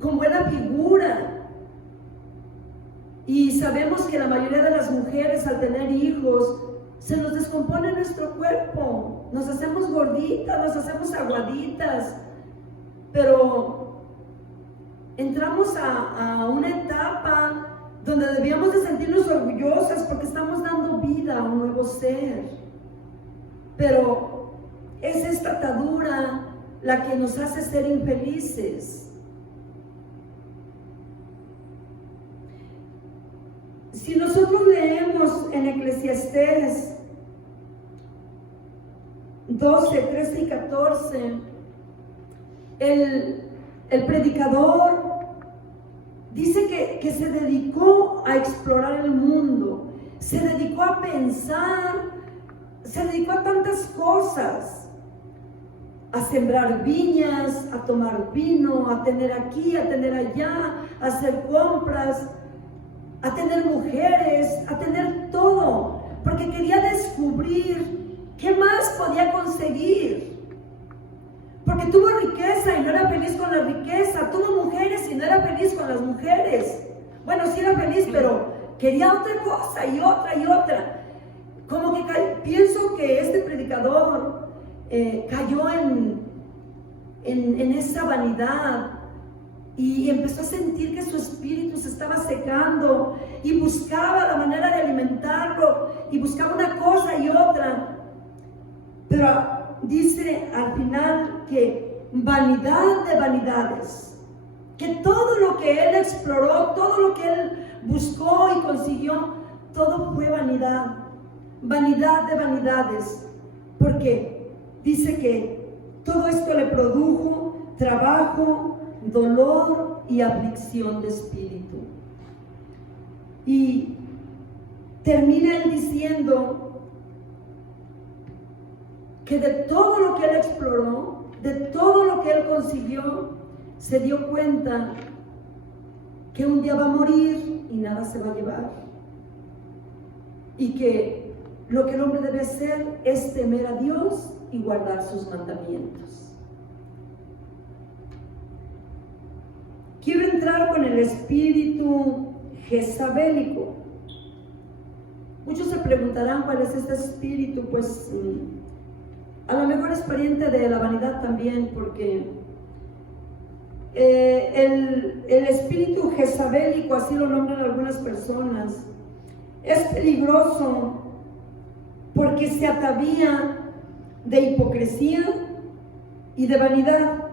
con buena figura. Y sabemos que la mayoría de las mujeres, al tener hijos, se nos descompone nuestro cuerpo, nos hacemos gorditas, nos hacemos aguaditas, pero entramos a una etapa donde debíamos de sentirnos orgullosas porque estamos dando vida a un nuevo ser. Pero es esta atadura la que nos hace ser infelices. Si nosotros leemos en Eclesiastés 12, 13 y 14, el predicador dice que se dedicó a explorar el mundo, se dedicó a pensar, se dedicó a tantas cosas, a sembrar viñas, a tomar vino, a tener aquí, a tener allá, a hacer compras, a tener mujeres, a tener todo, porque quería descubrir qué más podía conseguir. Porque tuvo riqueza y no era feliz con la riqueza, tuvo mujeres y no era feliz con las mujeres. Bueno, sí era feliz, pero quería otra cosa y otra y otra. Como que pienso que este predicador cayó en esa vanidad. Y empezó a sentir que su espíritu se estaba secando y buscaba la manera de alimentarlo y buscaba una cosa y otra. Pero dice al final que vanidad de vanidades, que todo lo que él exploró, todo lo que él buscó y consiguió, todo fue vanidad, vanidad de vanidades, porque dice que Todo esto le produjo trabajo, dolor y aflicción de espíritu. Y termina él diciendo que de todo lo que él exploró, de todo lo que él consiguió, se dio cuenta que un día va a morir y nada se va a llevar. Y que lo que el hombre debe hacer es temer a Dios y guardar sus mandamientos. Quiero entrar con el espíritu jezabélico. Muchos se preguntarán cuál es este espíritu. Pues a lo mejor es pariente de la vanidad también, porque el espíritu jezabélico, así lo nombran algunas personas, es peligroso porque se atavía de hipocresía y de vanidad.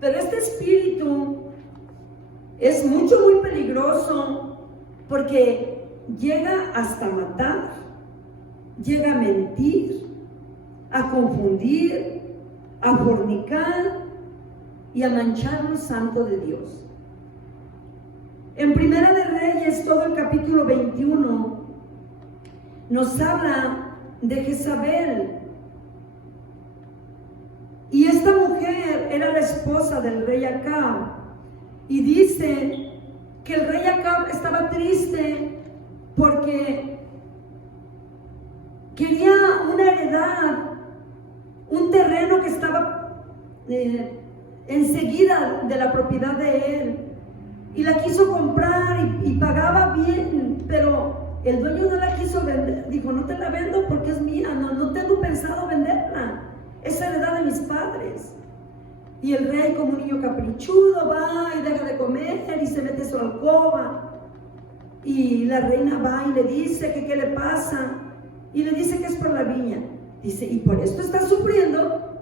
Pero este espíritu es muy peligroso porque llega hasta matar, llega a mentir, a confundir, a fornicar y a manchar lo santo de Dios. En Primera de Reyes, todo el capítulo 21 nos habla de Jezabel. Y esta mujer era la esposa del rey Acab. Y dice que el rey Acab estaba triste porque quería una heredad, un terreno que estaba enseguida de la propiedad de él. Y la quiso comprar y pagaba bien, pero el dueño no la quiso vender. Dijo: no te la vendo porque es mía, no tengo pensado venderla, es heredad de mis padres. Y el rey, como un niño caprichudo, va y deja de comer y se mete a su alcoba. Y la reina va y le dice que qué le pasa, y le dice que es por la viña. Dice: ¿y por esto estás sufriendo?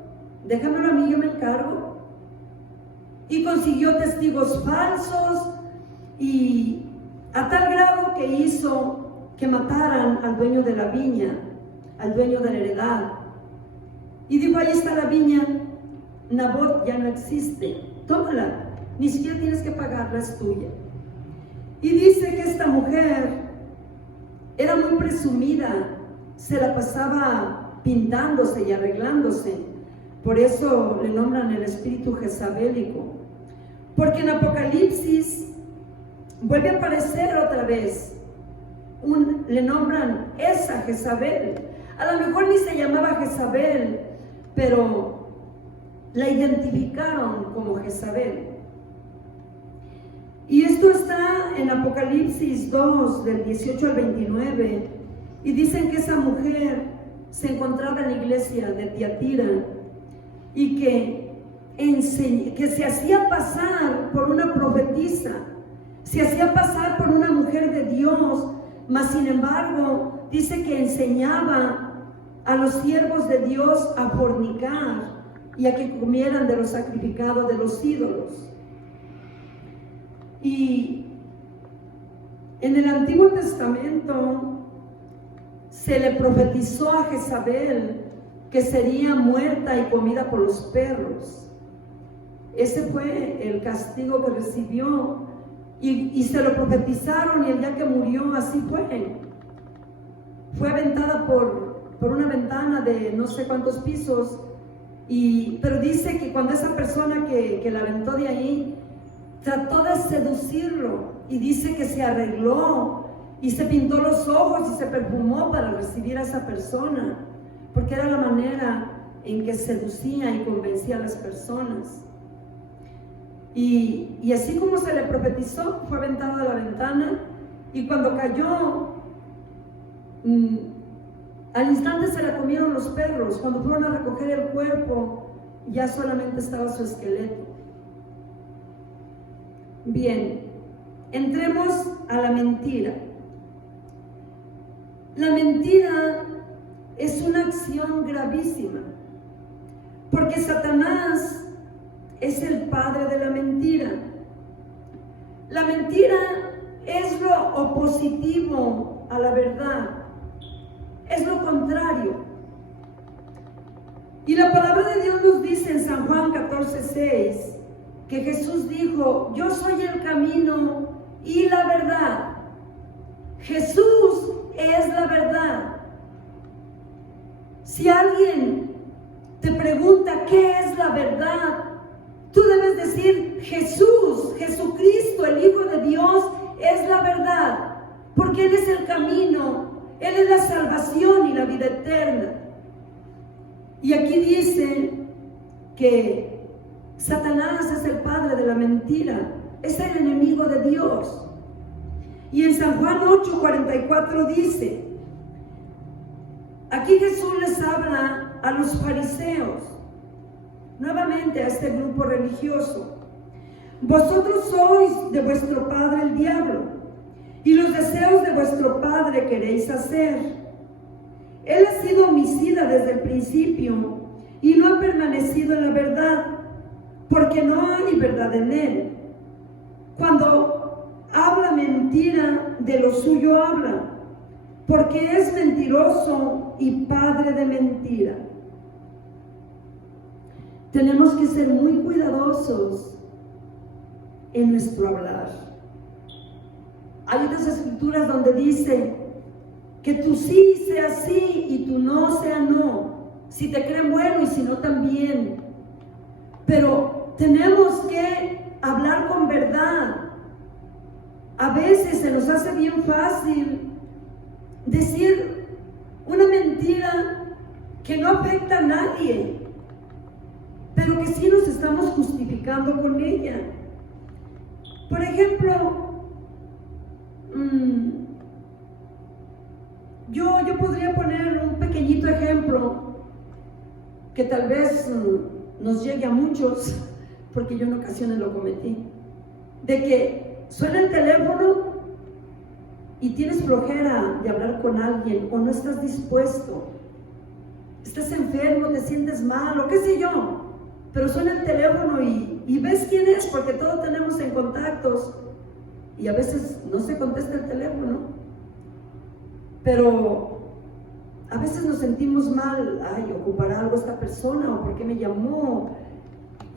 Déjamelo a mí, yo me encargo. Y consiguió testigos falsos, y a tal grado que hizo que mataran al dueño de la viña, al dueño de la heredad. Y dijo: ahí está la viña, Nabot ya no existe, tómala, ni siquiera tienes que pagarla, es tuya. Y dice que esta mujer era muy presumida, se la pasaba pintándose y arreglándose. Por eso le nombran el espíritu jezabélico. Porque en Apocalipsis vuelve a aparecer otra vez, le nombran esa Jezabel. A lo mejor ni se llamaba Jezabel, pero la identificaron como Jezabel. Y esto está en Apocalipsis 2, del 18 al 29, y dicen que esa mujer se encontraba en la iglesia de Tiatira y que se hacía pasar por una profetisa, se hacía pasar por una mujer de Dios, mas sin embargo dice que enseñaba a los siervos de Dios a fornicar y a que comieran de lo sacrificado de los ídolos. Y en el Antiguo Testamento se le profetizó a Jezabel que sería muerta y comida por los perros. Ese fue el castigo que recibió, y se lo profetizaron, y el día que murió así fue aventada por una ventana de no sé cuántos pisos. Pero dice que cuando esa persona que la aventó de ahí trató de seducirlo, y dice que se arregló y se pintó los ojos y se perfumó para recibir a esa persona, porque era la manera en que seducía y convencía a las personas. Y así como se le profetizó, fue aventado de la ventana, y cuando cayó, al instante se la comieron los perros. Cuando fueron a recoger el cuerpo, ya solamente estaba su esqueleto. Bien, entremos a la mentira. La mentira es una acción gravísima, porque Satanás es el padre de la mentira. La mentira es lo opositivo a la verdad, es lo contrario. Y la palabra de Dios nos dice en San Juan 14:6 que Jesús dijo: yo soy el camino y la verdad. Jesús es la verdad. Si alguien te pregunta qué es la verdad, tú debes decir: Jesús, Jesucristo, el Hijo de Dios, es la verdad, porque Él es el camino, Él es la salvación y la vida eterna. Y aquí dice que Satanás es el padre de la mentira, es el enemigo de Dios. Y en San Juan 8:44 dice, aquí Jesús les habla a los fariseos, nuevamente a este grupo religioso: vosotros sois de vuestro padre el diablo, y los deseos de vuestro padre queréis hacer. Él ha sido homicida desde el principio y no ha permanecido en la verdad, porque no hay verdad en él. Cuando habla mentira, de lo suyo habla, porque es mentiroso y padre de mentira. Tenemos que ser muy cuidadosos en nuestro hablar. Hay otras escrituras donde dice que tu sí sea sí y tu no sea no. Si te creen, bueno, y si no, también. Pero tenemos que hablar con verdad. A veces se nos hace bien fácil decir una mentira que no afecta a nadie, pero que sí nos estamos justificando con ella. Por ejemplo, yo podría poner un pequeñito ejemplo que tal vez nos llegue a muchos, porque yo en ocasiones lo cometí, de que suena el teléfono y tienes flojera de hablar con alguien, o no estás dispuesto, estás enfermo, te sientes mal, o qué sé yo, pero suena el teléfono y ves quién es, porque todos tenemos en contactos, y a veces no se contesta el teléfono, pero a veces nos sentimos mal: ay, ¿ocupará algo esta persona? ¿O por qué me llamó?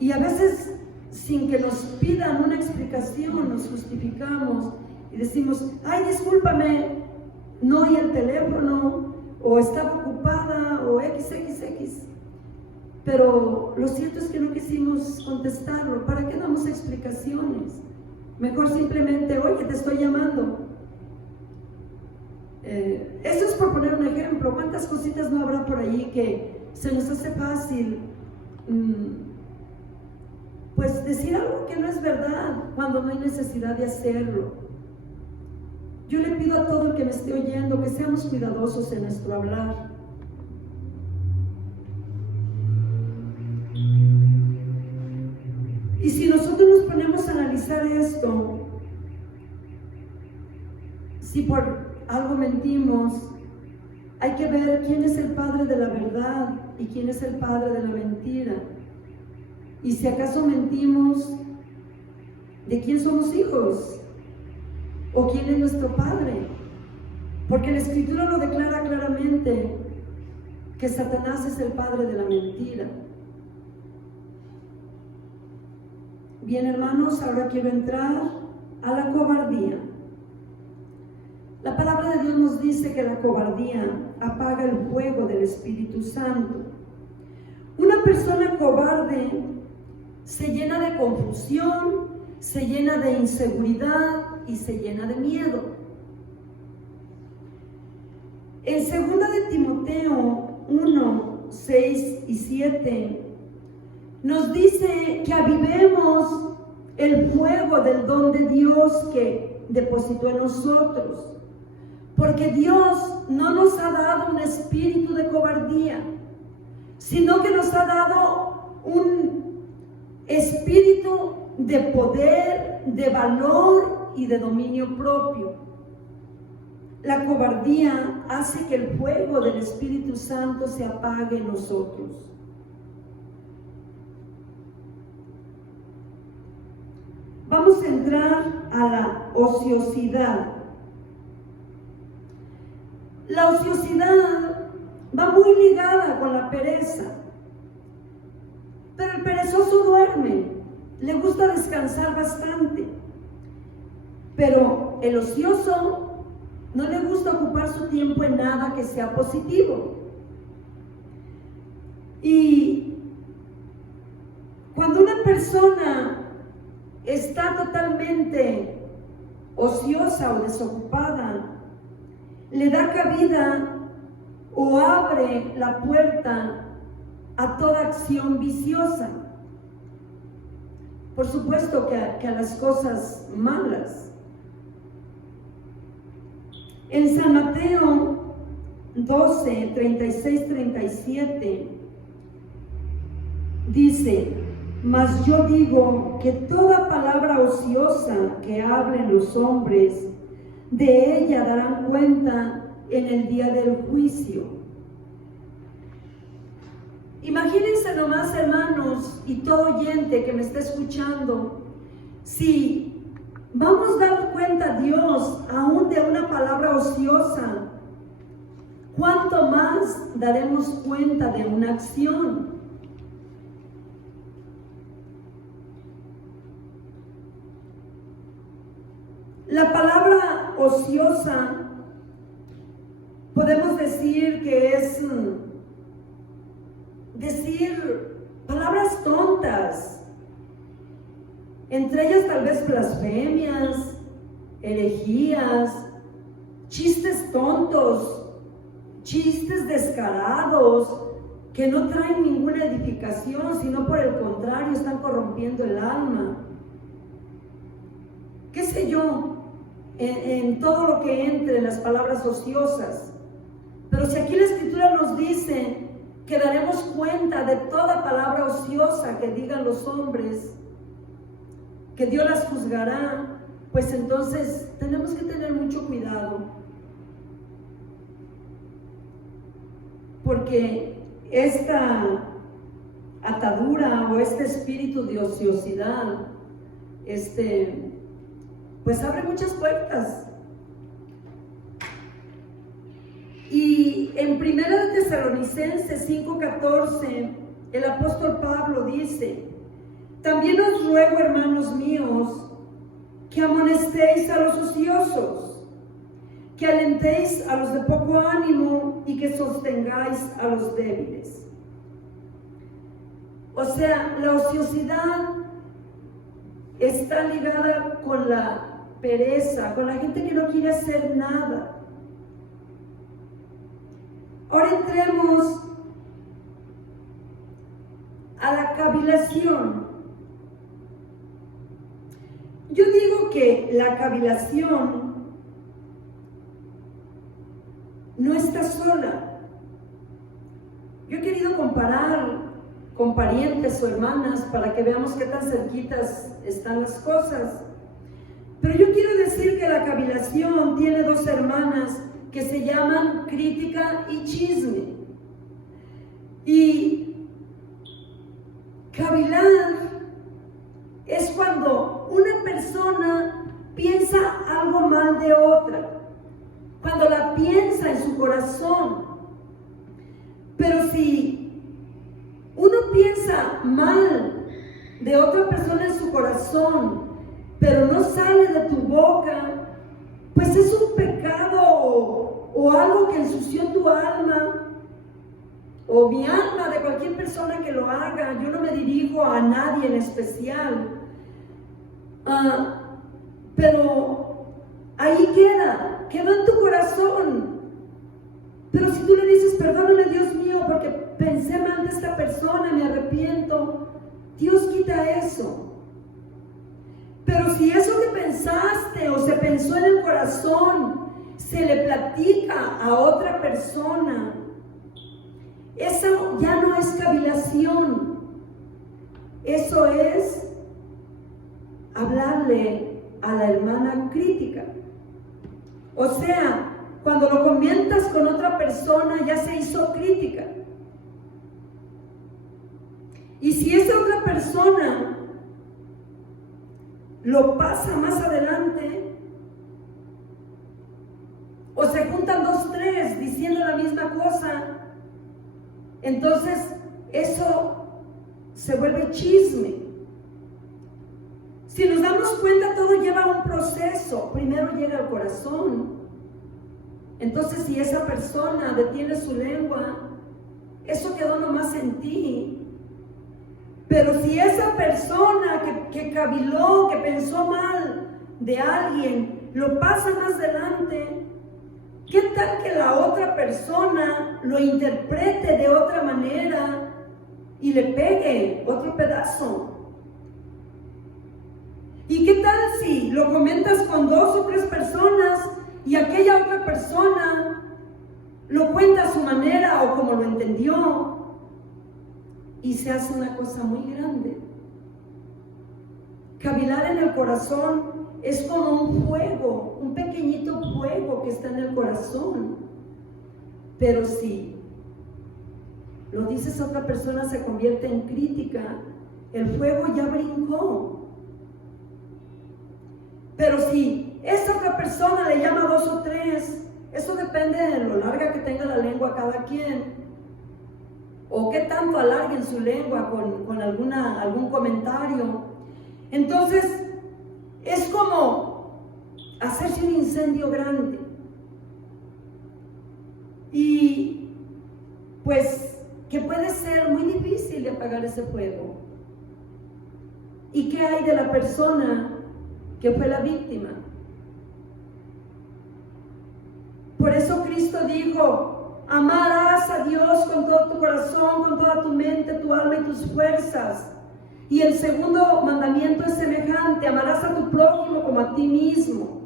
Y a veces, sin que nos pidan una explicación, nos justificamos y decimos: ay, discúlpame, no oí el teléfono, o estaba ocupada, o XXX. Pero lo cierto es que no quisimos contestarlo. ¿Para qué damos explicaciones? Mejor simplemente: oye, te estoy llamando. Eso es por poner un ejemplo. ¿Cuántas cositas no habrá por ahí que se nos hace fácil pues decir algo que no es verdad cuando no hay necesidad de hacerlo? Yo le pido a todo el que me esté oyendo que seamos cuidadosos en nuestro hablar. Y si nosotros nos ponemos a analizar esto, si por algo mentimos, hay que ver quién es el padre de la verdad y quién es el padre de la mentira. Y si acaso mentimos, ¿de quién somos hijos? ¿O quién es nuestro padre? Porque la Escritura lo declara claramente, que Satanás es el padre de la mentira. Bien, hermanos, ahora quiero entrar a la cobardía. La palabra de Dios nos dice que la cobardía apaga el fuego del Espíritu Santo. Una persona cobarde se llena de confusión, se llena de inseguridad y se llena de miedo. En 2 de Timoteo 1, 6 y 7 nos dice que avivemos el fuego del don de Dios que depositó en nosotros. Porque Dios no nos ha dado un espíritu de cobardía, sino que nos ha dado un espíritu de poder, de valor y de dominio propio. La cobardía hace que el fuego del Espíritu Santo se apague en nosotros. Vamos a entrar a la ociosidad. La ociosidad va muy ligada con la pereza. Pero el perezoso duerme, le gusta descansar bastante. Pero el ocioso no le gusta ocupar su tiempo en nada que sea positivo. Y cuando una persona está totalmente ociosa o desocupada, le da cabida o abre la puerta a toda acción viciosa. Por supuesto que a las cosas malas. En San Mateo 12, 36, 37 dice: mas yo digo que toda palabra ociosa que hablen los hombres, de ella darán cuenta en el día del juicio. Imagínense nomás, hermanos, y todo oyente que me está escuchando, si vamos a dar cuenta a Dios aún de una palabra ociosa, ¿cuánto más daremos cuenta de una acción? La palabra ociosa podemos decir que es decir palabras tontas, entre ellas tal vez blasfemias, herejías, chistes tontos, chistes descarados que no traen ninguna edificación, sino por el contrario están corrompiendo el alma. ¿Qué sé yo? En todo lo que entre en las palabras ociosas. Pero si aquí la Escritura nos dice que daremos cuenta de toda palabra ociosa que digan los hombres, que Dios las juzgará, pues entonces tenemos que tener mucho cuidado, porque esta atadura o este espíritu de ociosidad pues abre muchas puertas. Y en 1 Tesalonicenses 5:14 el apóstol Pablo dice: también os ruego, hermanos míos, que amonestéis a los ociosos, que alentéis a los de poco ánimo y que sostengáis a los débiles. O sea, la ociosidad está ligada con la pereza, con la gente que no quiere hacer nada. Ahora entremos a la cavilación. Yo digo que la cavilación no está sola. Yo he querido comparar con parientes o hermanas para que veamos qué tan cerquitas están las cosas. Pero yo quiero decir que la cavilación tiene dos hermanas que se llaman crítica y chisme. Y cavilar es cuando una persona piensa algo mal de otra, cuando la piensa en su corazón. Pero si uno piensa mal de otra persona en su corazón, pero no sale de tu boca, pues es un pecado o algo que ensució tu alma, o mi alma, de cualquier persona que lo haga. Yo no me dirijo a nadie en especial, pero ahí queda en tu corazón. Pero si tú le dices: perdóname, Dios mío, porque pensé mal de esta persona, me arrepiento, Dios quita eso. Pero si eso que pensaste o se pensó en el corazón se le platica a otra persona, eso ya no es cavilación, eso es hablarle a la hermana crítica. O sea, cuando lo comentas con otra persona ya se hizo crítica. Y si esa otra persona lo pasa más adelante, o se juntan 2, 3 diciendo la misma cosa, entonces eso se vuelve chisme. Si nos damos cuenta, todo lleva un proceso. Primero llega al corazón. Entonces, si esa persona detiene su lengua, eso quedó nomás en ti. Pero si esa persona que caviló, que pensó mal de alguien, lo pasa más adelante, ¿qué tal que la otra persona lo interprete de otra manera y le pegue otro pedazo? ¿Y qué tal si lo comentas con 2 o 3 personas y aquella otra persona lo cuenta a su manera o como lo entendió y se hace una cosa muy grande? Cavilar en el corazón es como un fuego, un pequeñito fuego que está en el corazón. Pero si lo dices a otra persona, se convierte en crítica, el fuego ya brincó. Pero si esa otra persona le llama 2 o 3, eso depende de lo larga que tenga la lengua cada quien, o qué tanto alarguen su lengua con algún comentario. Entonces, es como hacerse un incendio grande. Y pues que puede ser muy difícil de apagar ese fuego. ¿Y qué hay de la persona que fue la víctima? Por eso Cristo dijo: amarás a Dios con todo tu corazón, con toda tu mente, tu alma y tus fuerzas. Y el segundo mandamiento es semejante: amarás a tu prójimo como a ti mismo.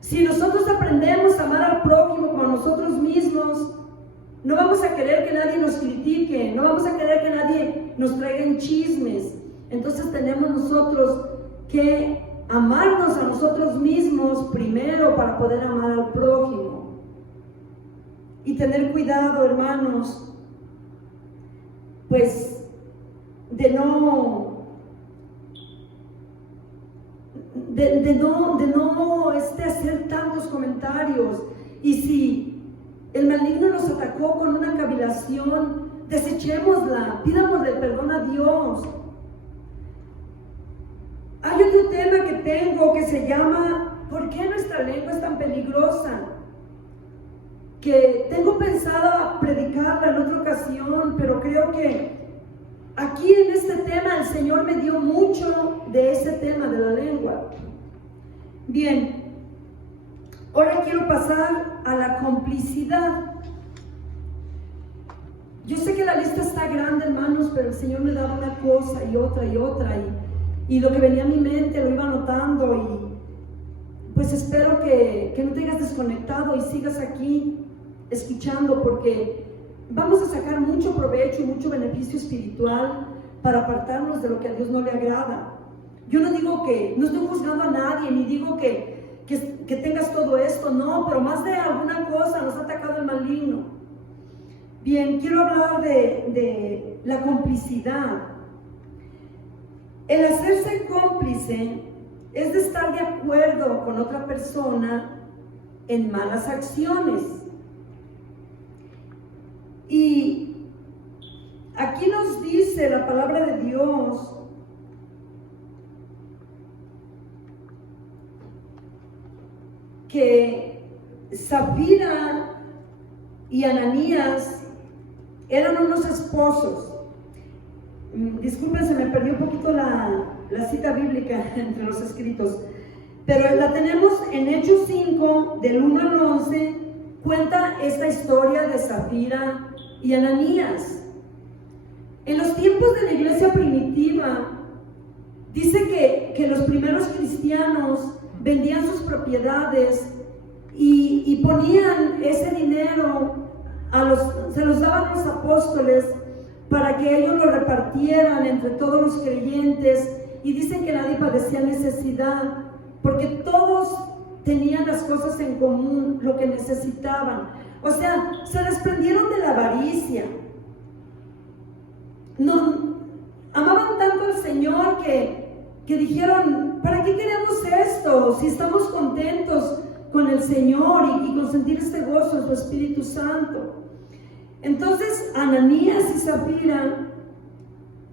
Si nosotros aprendemos a amar al prójimo como a nosotros mismos, no vamos a querer que nadie nos critique, no vamos a querer que nadie nos traiga en chismes. Entonces tenemos nosotros que amarnos a nosotros mismos primero para poder amar al prójimo. Y tener cuidado, hermanos, pues de no hacer tantos comentarios. Y si el maligno nos atacó con una cavilación, desechémosla, pidámosle perdón a Dios. Hay otro tema que tengo que se llama ¿por qué nuestra lengua es tan peligrosa? Que tengo pensado predicarla en otra ocasión, pero creo que aquí en este tema el Señor me dio mucho de ese tema de la lengua. Bien, ahora quiero pasar a la complicidad. Yo sé que la lista está grande, hermanos, pero el Señor me daba una cosa y otra y lo que venía a mi mente lo iba anotando, y pues espero que no te hayas desconectado y sigas aquí escuchando, porque vamos a sacar mucho provecho y mucho beneficio espiritual para apartarnos de lo que a Dios no le agrada. Yo no digo que, no estoy juzgando a nadie, ni digo que tengas todo esto, no, pero más de alguna cosa nos ha atacado el maligno. Bien, quiero hablar de la complicidad. El hacerse cómplice es de estar de acuerdo con otra persona en malas acciones. Y aquí nos dice la palabra de Dios que Safira y Ananías eran unos esposos. Disculpen, se me perdió un poquito la cita bíblica entre los escritos, pero la tenemos en Hechos 5, del 1 al 11, cuenta esta historia de Safira y Ananías. En los tiempos de la iglesia primitiva, dice que los primeros cristianos vendían sus propiedades y ponían ese dinero, se los daban a los apóstoles para que ellos lo repartieran entre todos los creyentes, y dicen que nadie padecía necesidad, porque todos tenían las cosas en común, lo que necesitaban. O sea, se desprendieron de la avaricia. No, amaban tanto al Señor que dijeron: ¿para qué queremos esto? Si estamos contentos con el Señor y con sentir este gozo en su Espíritu Santo. Entonces, Ananías y Safira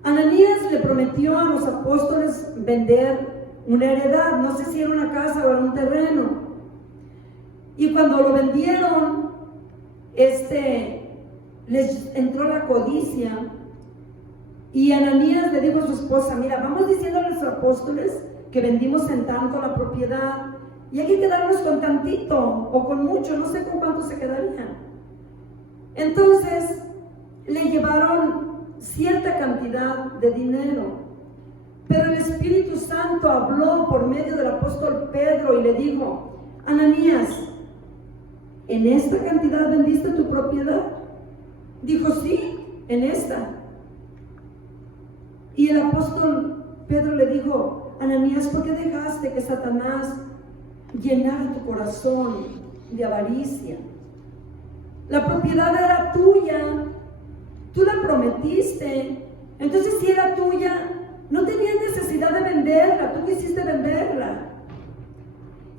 Ananías le prometió a los apóstoles vender una heredad, no sé si era una casa o era un terreno. Y cuando lo vendieron, les entró la codicia. Y Ananías le dijo a su esposa: mira, vamos diciendo a los apóstoles que vendimos en tanto la propiedad y hay que quedarnos con tantito o con mucho, no sé con cuánto se quedaría. Entonces le llevaron cierta cantidad de dinero, pero el Espíritu Santo habló por medio del apóstol Pedro y le dijo: Ananías, ¿en esta cantidad vendiste tu propiedad? Dijo: sí, en esta. Y el apóstol Pedro le dijo: Ananías, ¿por qué dejaste que Satanás llenara tu corazón de avaricia? La propiedad era tuya, tú la prometiste, entonces si era tuya, no tenías necesidad de venderla, tú quisiste venderla.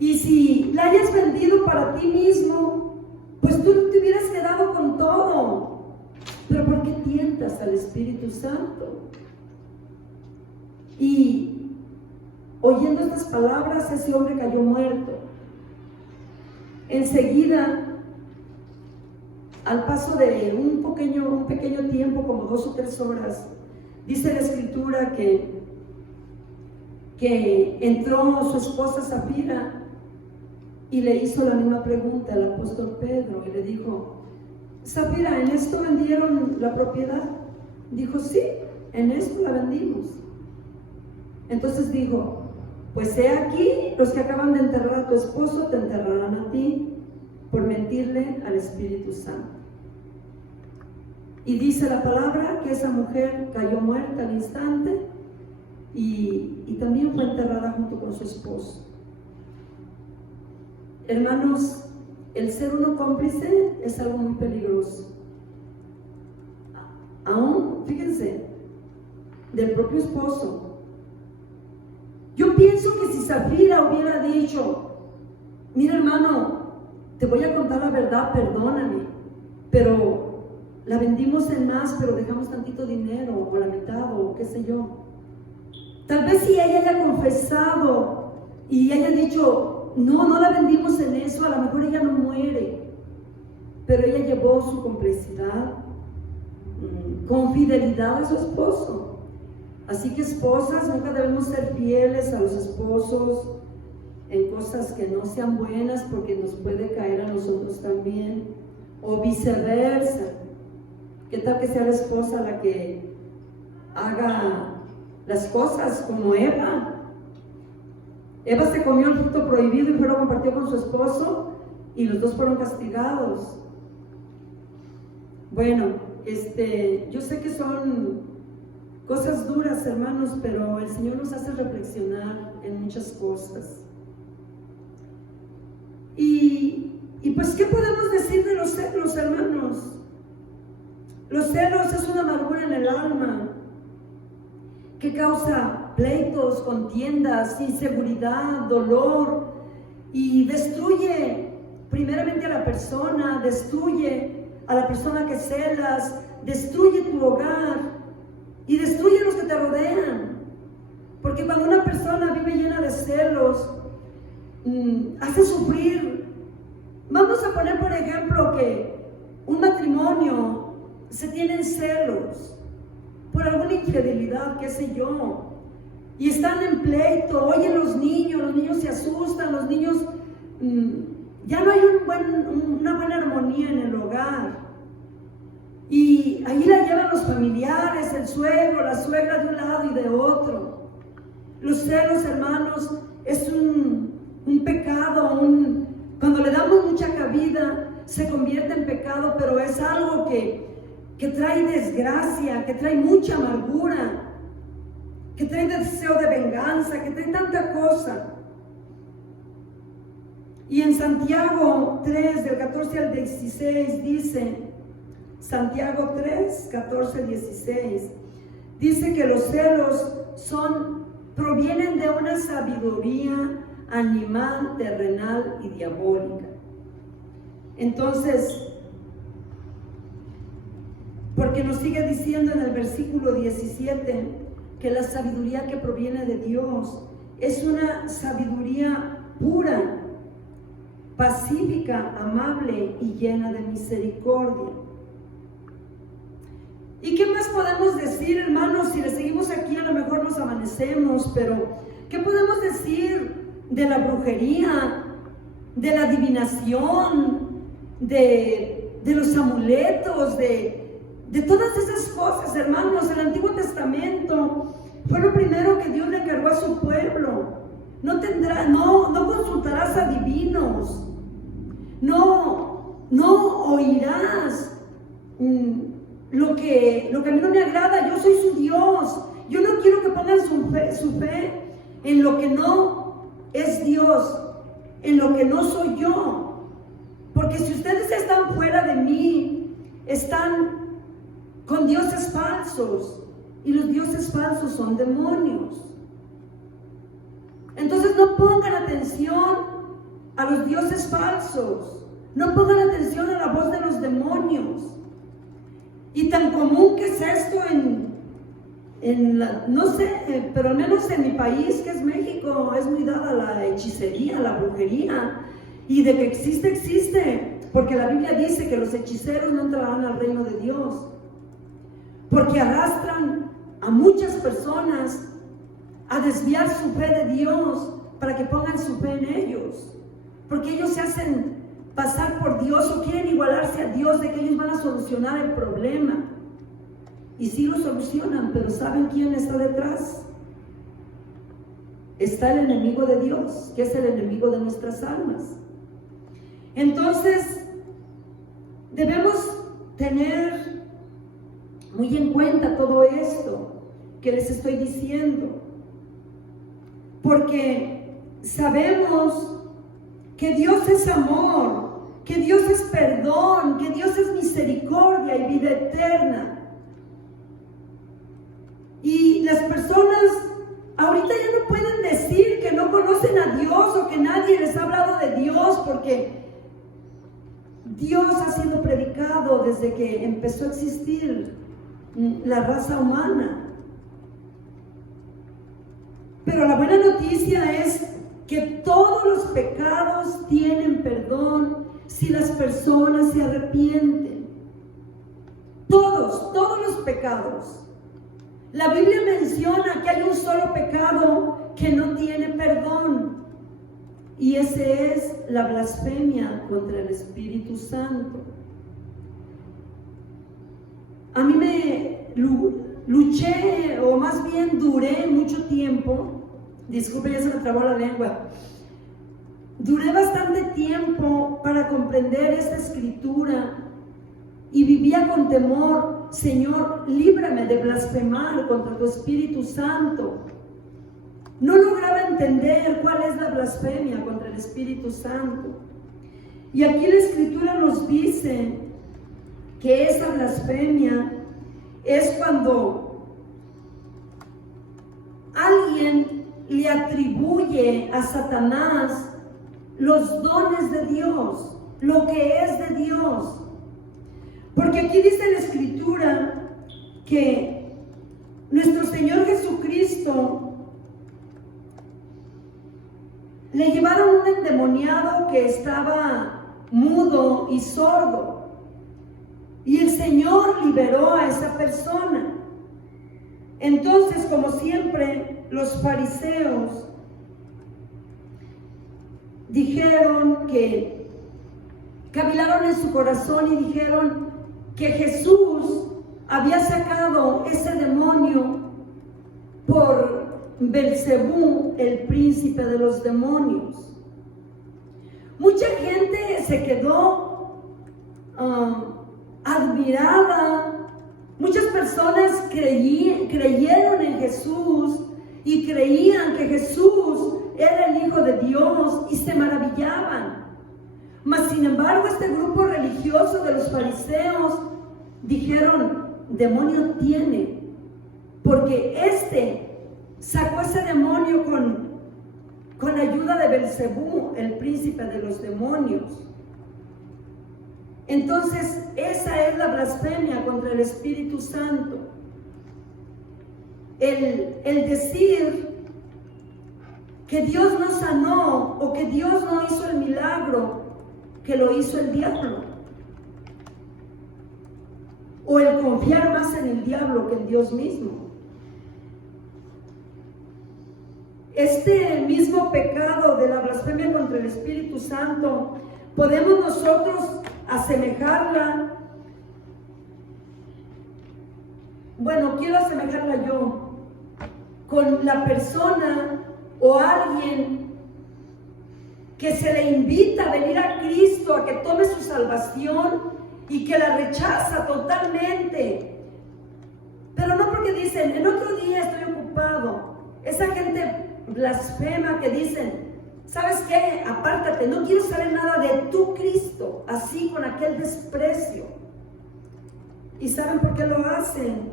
Y si la hayas vendido para ti mismo, pues tú te hubieras quedado con todo. Pero ¿por qué tientas al Espíritu Santo? Y oyendo estas palabras, ese hombre cayó muerto. Enseguida, al paso de un pequeño tiempo, como 2 o 3 horas, dice la Escritura que entró su esposa Safira y le hizo la misma pregunta al apóstol Pedro y le dijo: Safira, ¿en esto vendieron la propiedad? Dijo: sí, en esto la vendimos. Entonces dijo: pues he aquí, los que acaban de enterrar a tu esposo te enterrarán a ti por mentirle al Espíritu Santo. Y dice la palabra que esa mujer cayó muerta al instante y también fue enterrada junto con su esposo. Hermanos, el ser uno cómplice es algo muy peligroso. Aún, fíjense, del propio esposo. Yo pienso que si Safira hubiera dicho: mira, hermano, te voy a contar la verdad, perdóname, pero la vendimos en más, pero dejamos tantito dinero, o la mitad, o qué sé yo. Tal vez si ella haya confesado y haya dicho: no la vendimos en eso, a lo mejor ella no muere. Pero ella llevó su complicidad con fidelidad a su esposo. Así que, esposas, nunca debemos ser fieles a los esposos en cosas que no sean buenas, porque nos puede caer a nosotros también, o viceversa. ¿Qué tal que sea la esposa la que haga las cosas como Eva? Eva se comió el fruto prohibido y fue lo compartió con su esposo y los dos fueron castigados. Bueno, yo sé que son cosas duras, hermanos, pero el Señor nos hace reflexionar en muchas cosas. Y pues, ¿qué podemos decir de los celos, hermanos? Los celos es una amargura en el alma que causa pleitos, contiendas, inseguridad, dolor, y destruye primeramente a la persona, destruye a la persona que celas, destruye tu hogar y destruye a los que te rodean. Porque cuando una persona vive llena de celos, hace sufrir. Vamos a poner por ejemplo que un matrimonio se tienen celos por alguna infidelidad, qué sé yo, y están en pleito, oyen los niños se asustan, los niños, ya no hay una buena armonía en el hogar, y ahí la llevan los familiares, el suegro, la suegra de un lado y de otro. Los celos, hermanos, es un pecado, cuando le damos mucha cabida se convierte en pecado, pero es algo que trae desgracia, que trae mucha amargura, que trae deseo de venganza, que trae tanta cosa. Y en Santiago 3, del 14 al 16, dice, Santiago 3, 14 al 16, dice que los celos provienen de una sabiduría animal, terrenal y diabólica. Entonces, porque nos sigue diciendo en el versículo 17 que la sabiduría que proviene de Dios es una sabiduría pura, pacífica, amable y llena de misericordia. ¿Y qué más podemos decir, hermanos? Si le seguimos aquí a lo mejor nos amanecemos, pero ¿qué podemos decir de la brujería, de la adivinación, de los amuletos, de todas esas cosas, hermanos? El Antiguo Testamento fue lo primero que Dios le encargó a su pueblo. No consultarás adivinos, no oirás lo que a mí no me agrada. Yo soy su Dios. Yo no quiero que pongan su fe en lo que no es Dios, en lo que no soy yo. Porque si ustedes están fuera de mí, están con dioses falsos, y los dioses falsos son demonios. Entonces no pongan atención a los dioses falsos, no pongan atención a la voz de los demonios. Y tan común que es esto no sé, pero al menos en mi país, que es México, es muy dada la hechicería, la brujería, y de que existe, porque la Biblia dice que los hechiceros no entrarán al reino de Dios, porque arrastran a muchas personas a desviar su fe de Dios para que pongan su fe en ellos, porque ellos se hacen pasar por Dios o quieren igualarse a Dios, de que ellos van a solucionar el problema. Y sí lo solucionan, pero ¿saben quién está detrás? Está el enemigo de Dios, que es el enemigo de nuestras almas. Entonces, debemos tener muy en cuenta todo esto que les estoy diciendo, porque sabemos que Dios es amor, que Dios es perdón, que Dios es misericordia y vida eterna. Y las personas ahorita ya no pueden decir que no conocen a Dios o que nadie les ha hablado de Dios, porque Dios ha sido predicado desde que empezó a existir la raza humana. Pero la buena noticia es que todos los pecados tienen perdón si las personas se arrepienten. Todos los pecados. La Biblia menciona que hay un solo pecado que no tiene perdón, y ese es la blasfemia contra el Espíritu Santo. A mí me luché, o más bien duré mucho tiempo, disculpe, ya se me trabó la lengua, duré bastante tiempo para comprender esta escritura y vivía con temor. Señor, líbrame de blasfemar contra tu Espíritu Santo. No lograba entender cuál es la blasfemia contra el Espíritu Santo. Y aquí la escritura nos dice que esa blasfemia es cuando alguien le atribuye a Satanás los dones de Dios, lo que es de Dios. Porque aquí dice la escritura que nuestro Señor Jesucristo le llevaron un endemoniado que estaba mudo y sordo, y el Señor liberó a esa persona. Entonces, como siempre, los fariseos dijeron que cavilaron en su corazón y dijeron que Jesús había sacado ese demonio por Belcebú, el príncipe de los demonios. Mucha gente se quedó admirada. Muchas personas creyeron en Jesús y creían que Jesús era el Hijo de Dios y se maravillaban. Mas sin embargo, este grupo religioso de los fariseos dijeron: demonio tiene, porque sacó ese demonio con ayuda de Belcebú, el príncipe de los demonios. Entonces, esa es la blasfemia contra el Espíritu Santo. El decir que Dios no sanó o que Dios no hizo el milagro que lo hizo el diablo. O el confiar más en el diablo que en Dios mismo. Este mismo pecado de la blasfemia contra el Espíritu Santo, podemos nosotros asemejarla. Bueno, quiero asemejarla yo con la persona o alguien que se le invita a venir a Cristo, a que tome su salvación y que la rechaza totalmente. Pero no porque dicen, en otro día estoy ocupado. Esa gente blasfema que dicen, ¿sabes qué? Apártate, no quiero saber nada de tu Cristo, así con aquel desprecio. ¿Y saben por qué lo hacen?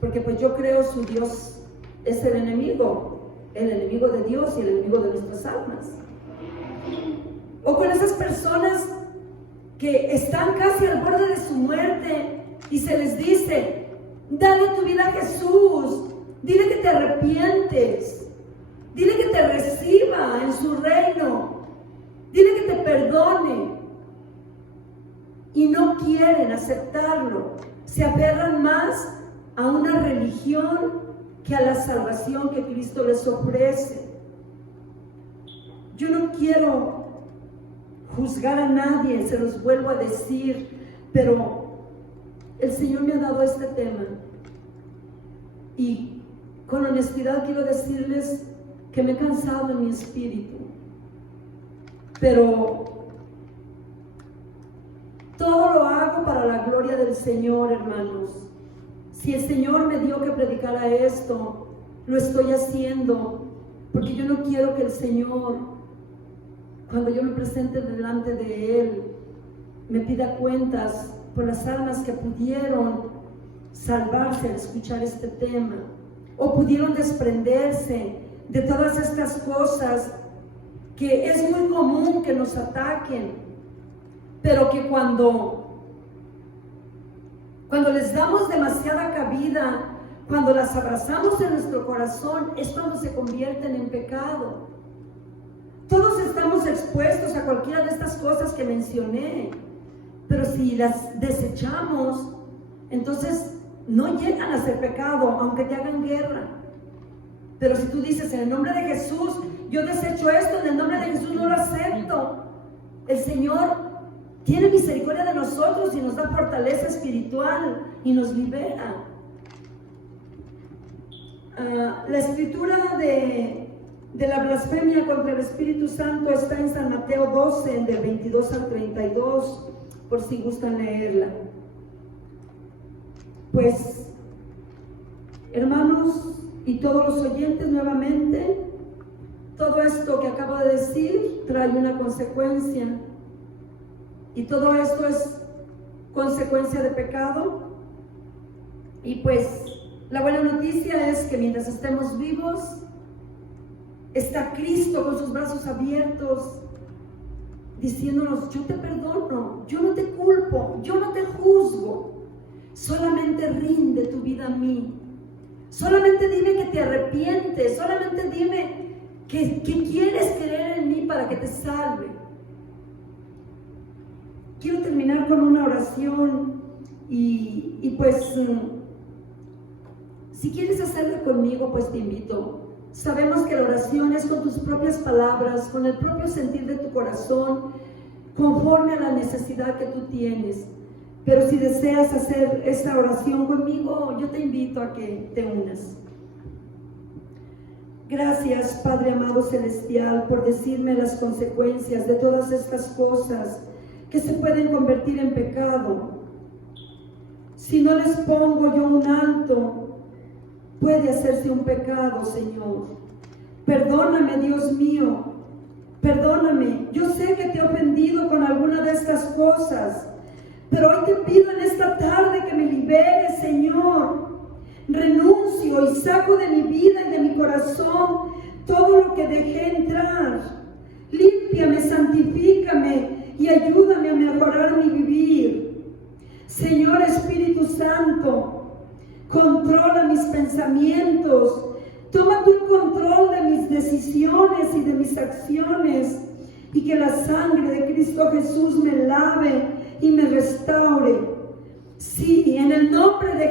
Porque pues yo creo su Dios es el enemigo de Dios y el enemigo de nuestras almas. O con esas personas que están casi al borde de su muerte y se les dice, dale tu vida a Jesús, dile que te arrepientes, dile que te reciba en su reino, dile que te perdone. Y no quieren aceptarlo, se aferran más a una religión que a la salvación que Cristo les ofrece. Yo no quiero juzgar a nadie, se los vuelvo a decir, pero el Señor me ha dado este tema y con honestidad quiero decirles que me he cansado en mi espíritu, pero todo lo hago para la gloria del Señor, hermanos. Si el Señor me dio que predicara esto, lo estoy haciendo, porque yo no quiero que el Señor, cuando yo me presente delante de Él, me pida cuentas por las almas que pudieron salvarse al escuchar este tema, o pudieron desprenderse de todas estas cosas que es muy común que nos ataquen, pero que cuando les damos demasiada cabida, cuando las abrazamos en nuestro corazón, es cuando se convierten en pecado. Todos estamos expuestos a cualquiera de estas cosas que mencioné, pero si las desechamos, entonces no llegan a ser pecado, aunque te hagan guerra. Pero si tú dices, en el nombre de Jesús, yo desecho esto, en el nombre de Jesús no lo acepto, el Señor tiene misericordia de nosotros y nos da fortaleza espiritual y nos libera. La escritura de la blasfemia contra el Espíritu Santo está en San Mateo 12, del 22 al 32, por si gustan leerla. Pues, hermanos y todos los oyentes, nuevamente, todo esto que acabo de decir trae una consecuencia. Y todo esto es consecuencia de pecado. Y pues la buena noticia es que mientras estemos vivos, está Cristo con sus brazos abiertos, diciéndonos, yo te perdono, yo no te culpo, yo no te juzgo. Solamente rinde tu vida a mí. Solamente dime que te arrepientes, solamente dime que quieres creer en mí para que te salve. Quiero terminar con una oración y pues si quieres hacerla conmigo, pues te invito. Sabemos que la oración es con tus propias palabras, con el propio sentir de tu corazón, conforme a la necesidad que tú tienes. Pero si deseas hacer esta oración conmigo, yo te invito a que te unas. Gracias, Padre amado celestial, por decirme las consecuencias de todas estas cosas que se pueden convertir en pecado. Si no les pongo yo un alto, puede hacerse un pecado, Señor. Perdóname, Dios mío, perdóname. Yo sé que te he ofendido con alguna de estas cosas, pero hoy te pido en esta tarde que me liberes, Señor. Renuncio y saco de mi vida y de mi corazón todo lo que dejé entrar. Límpiame, santifícame y ayúdame a mejorar mi vivir. Santo, controla mis pensamientos. Toma tu control de mis decisiones y de mis acciones, y que la sangre de Cristo Jesús me lave y me restaure. Sí, en el nombre de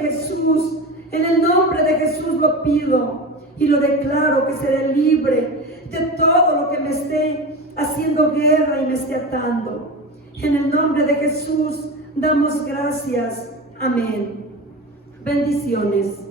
Jesús lo pido y lo declaro, que seré libre de todo lo que me esté haciendo guerra y me esté atando. En el nombre de Jesús damos gracias. Amén. Bendiciones.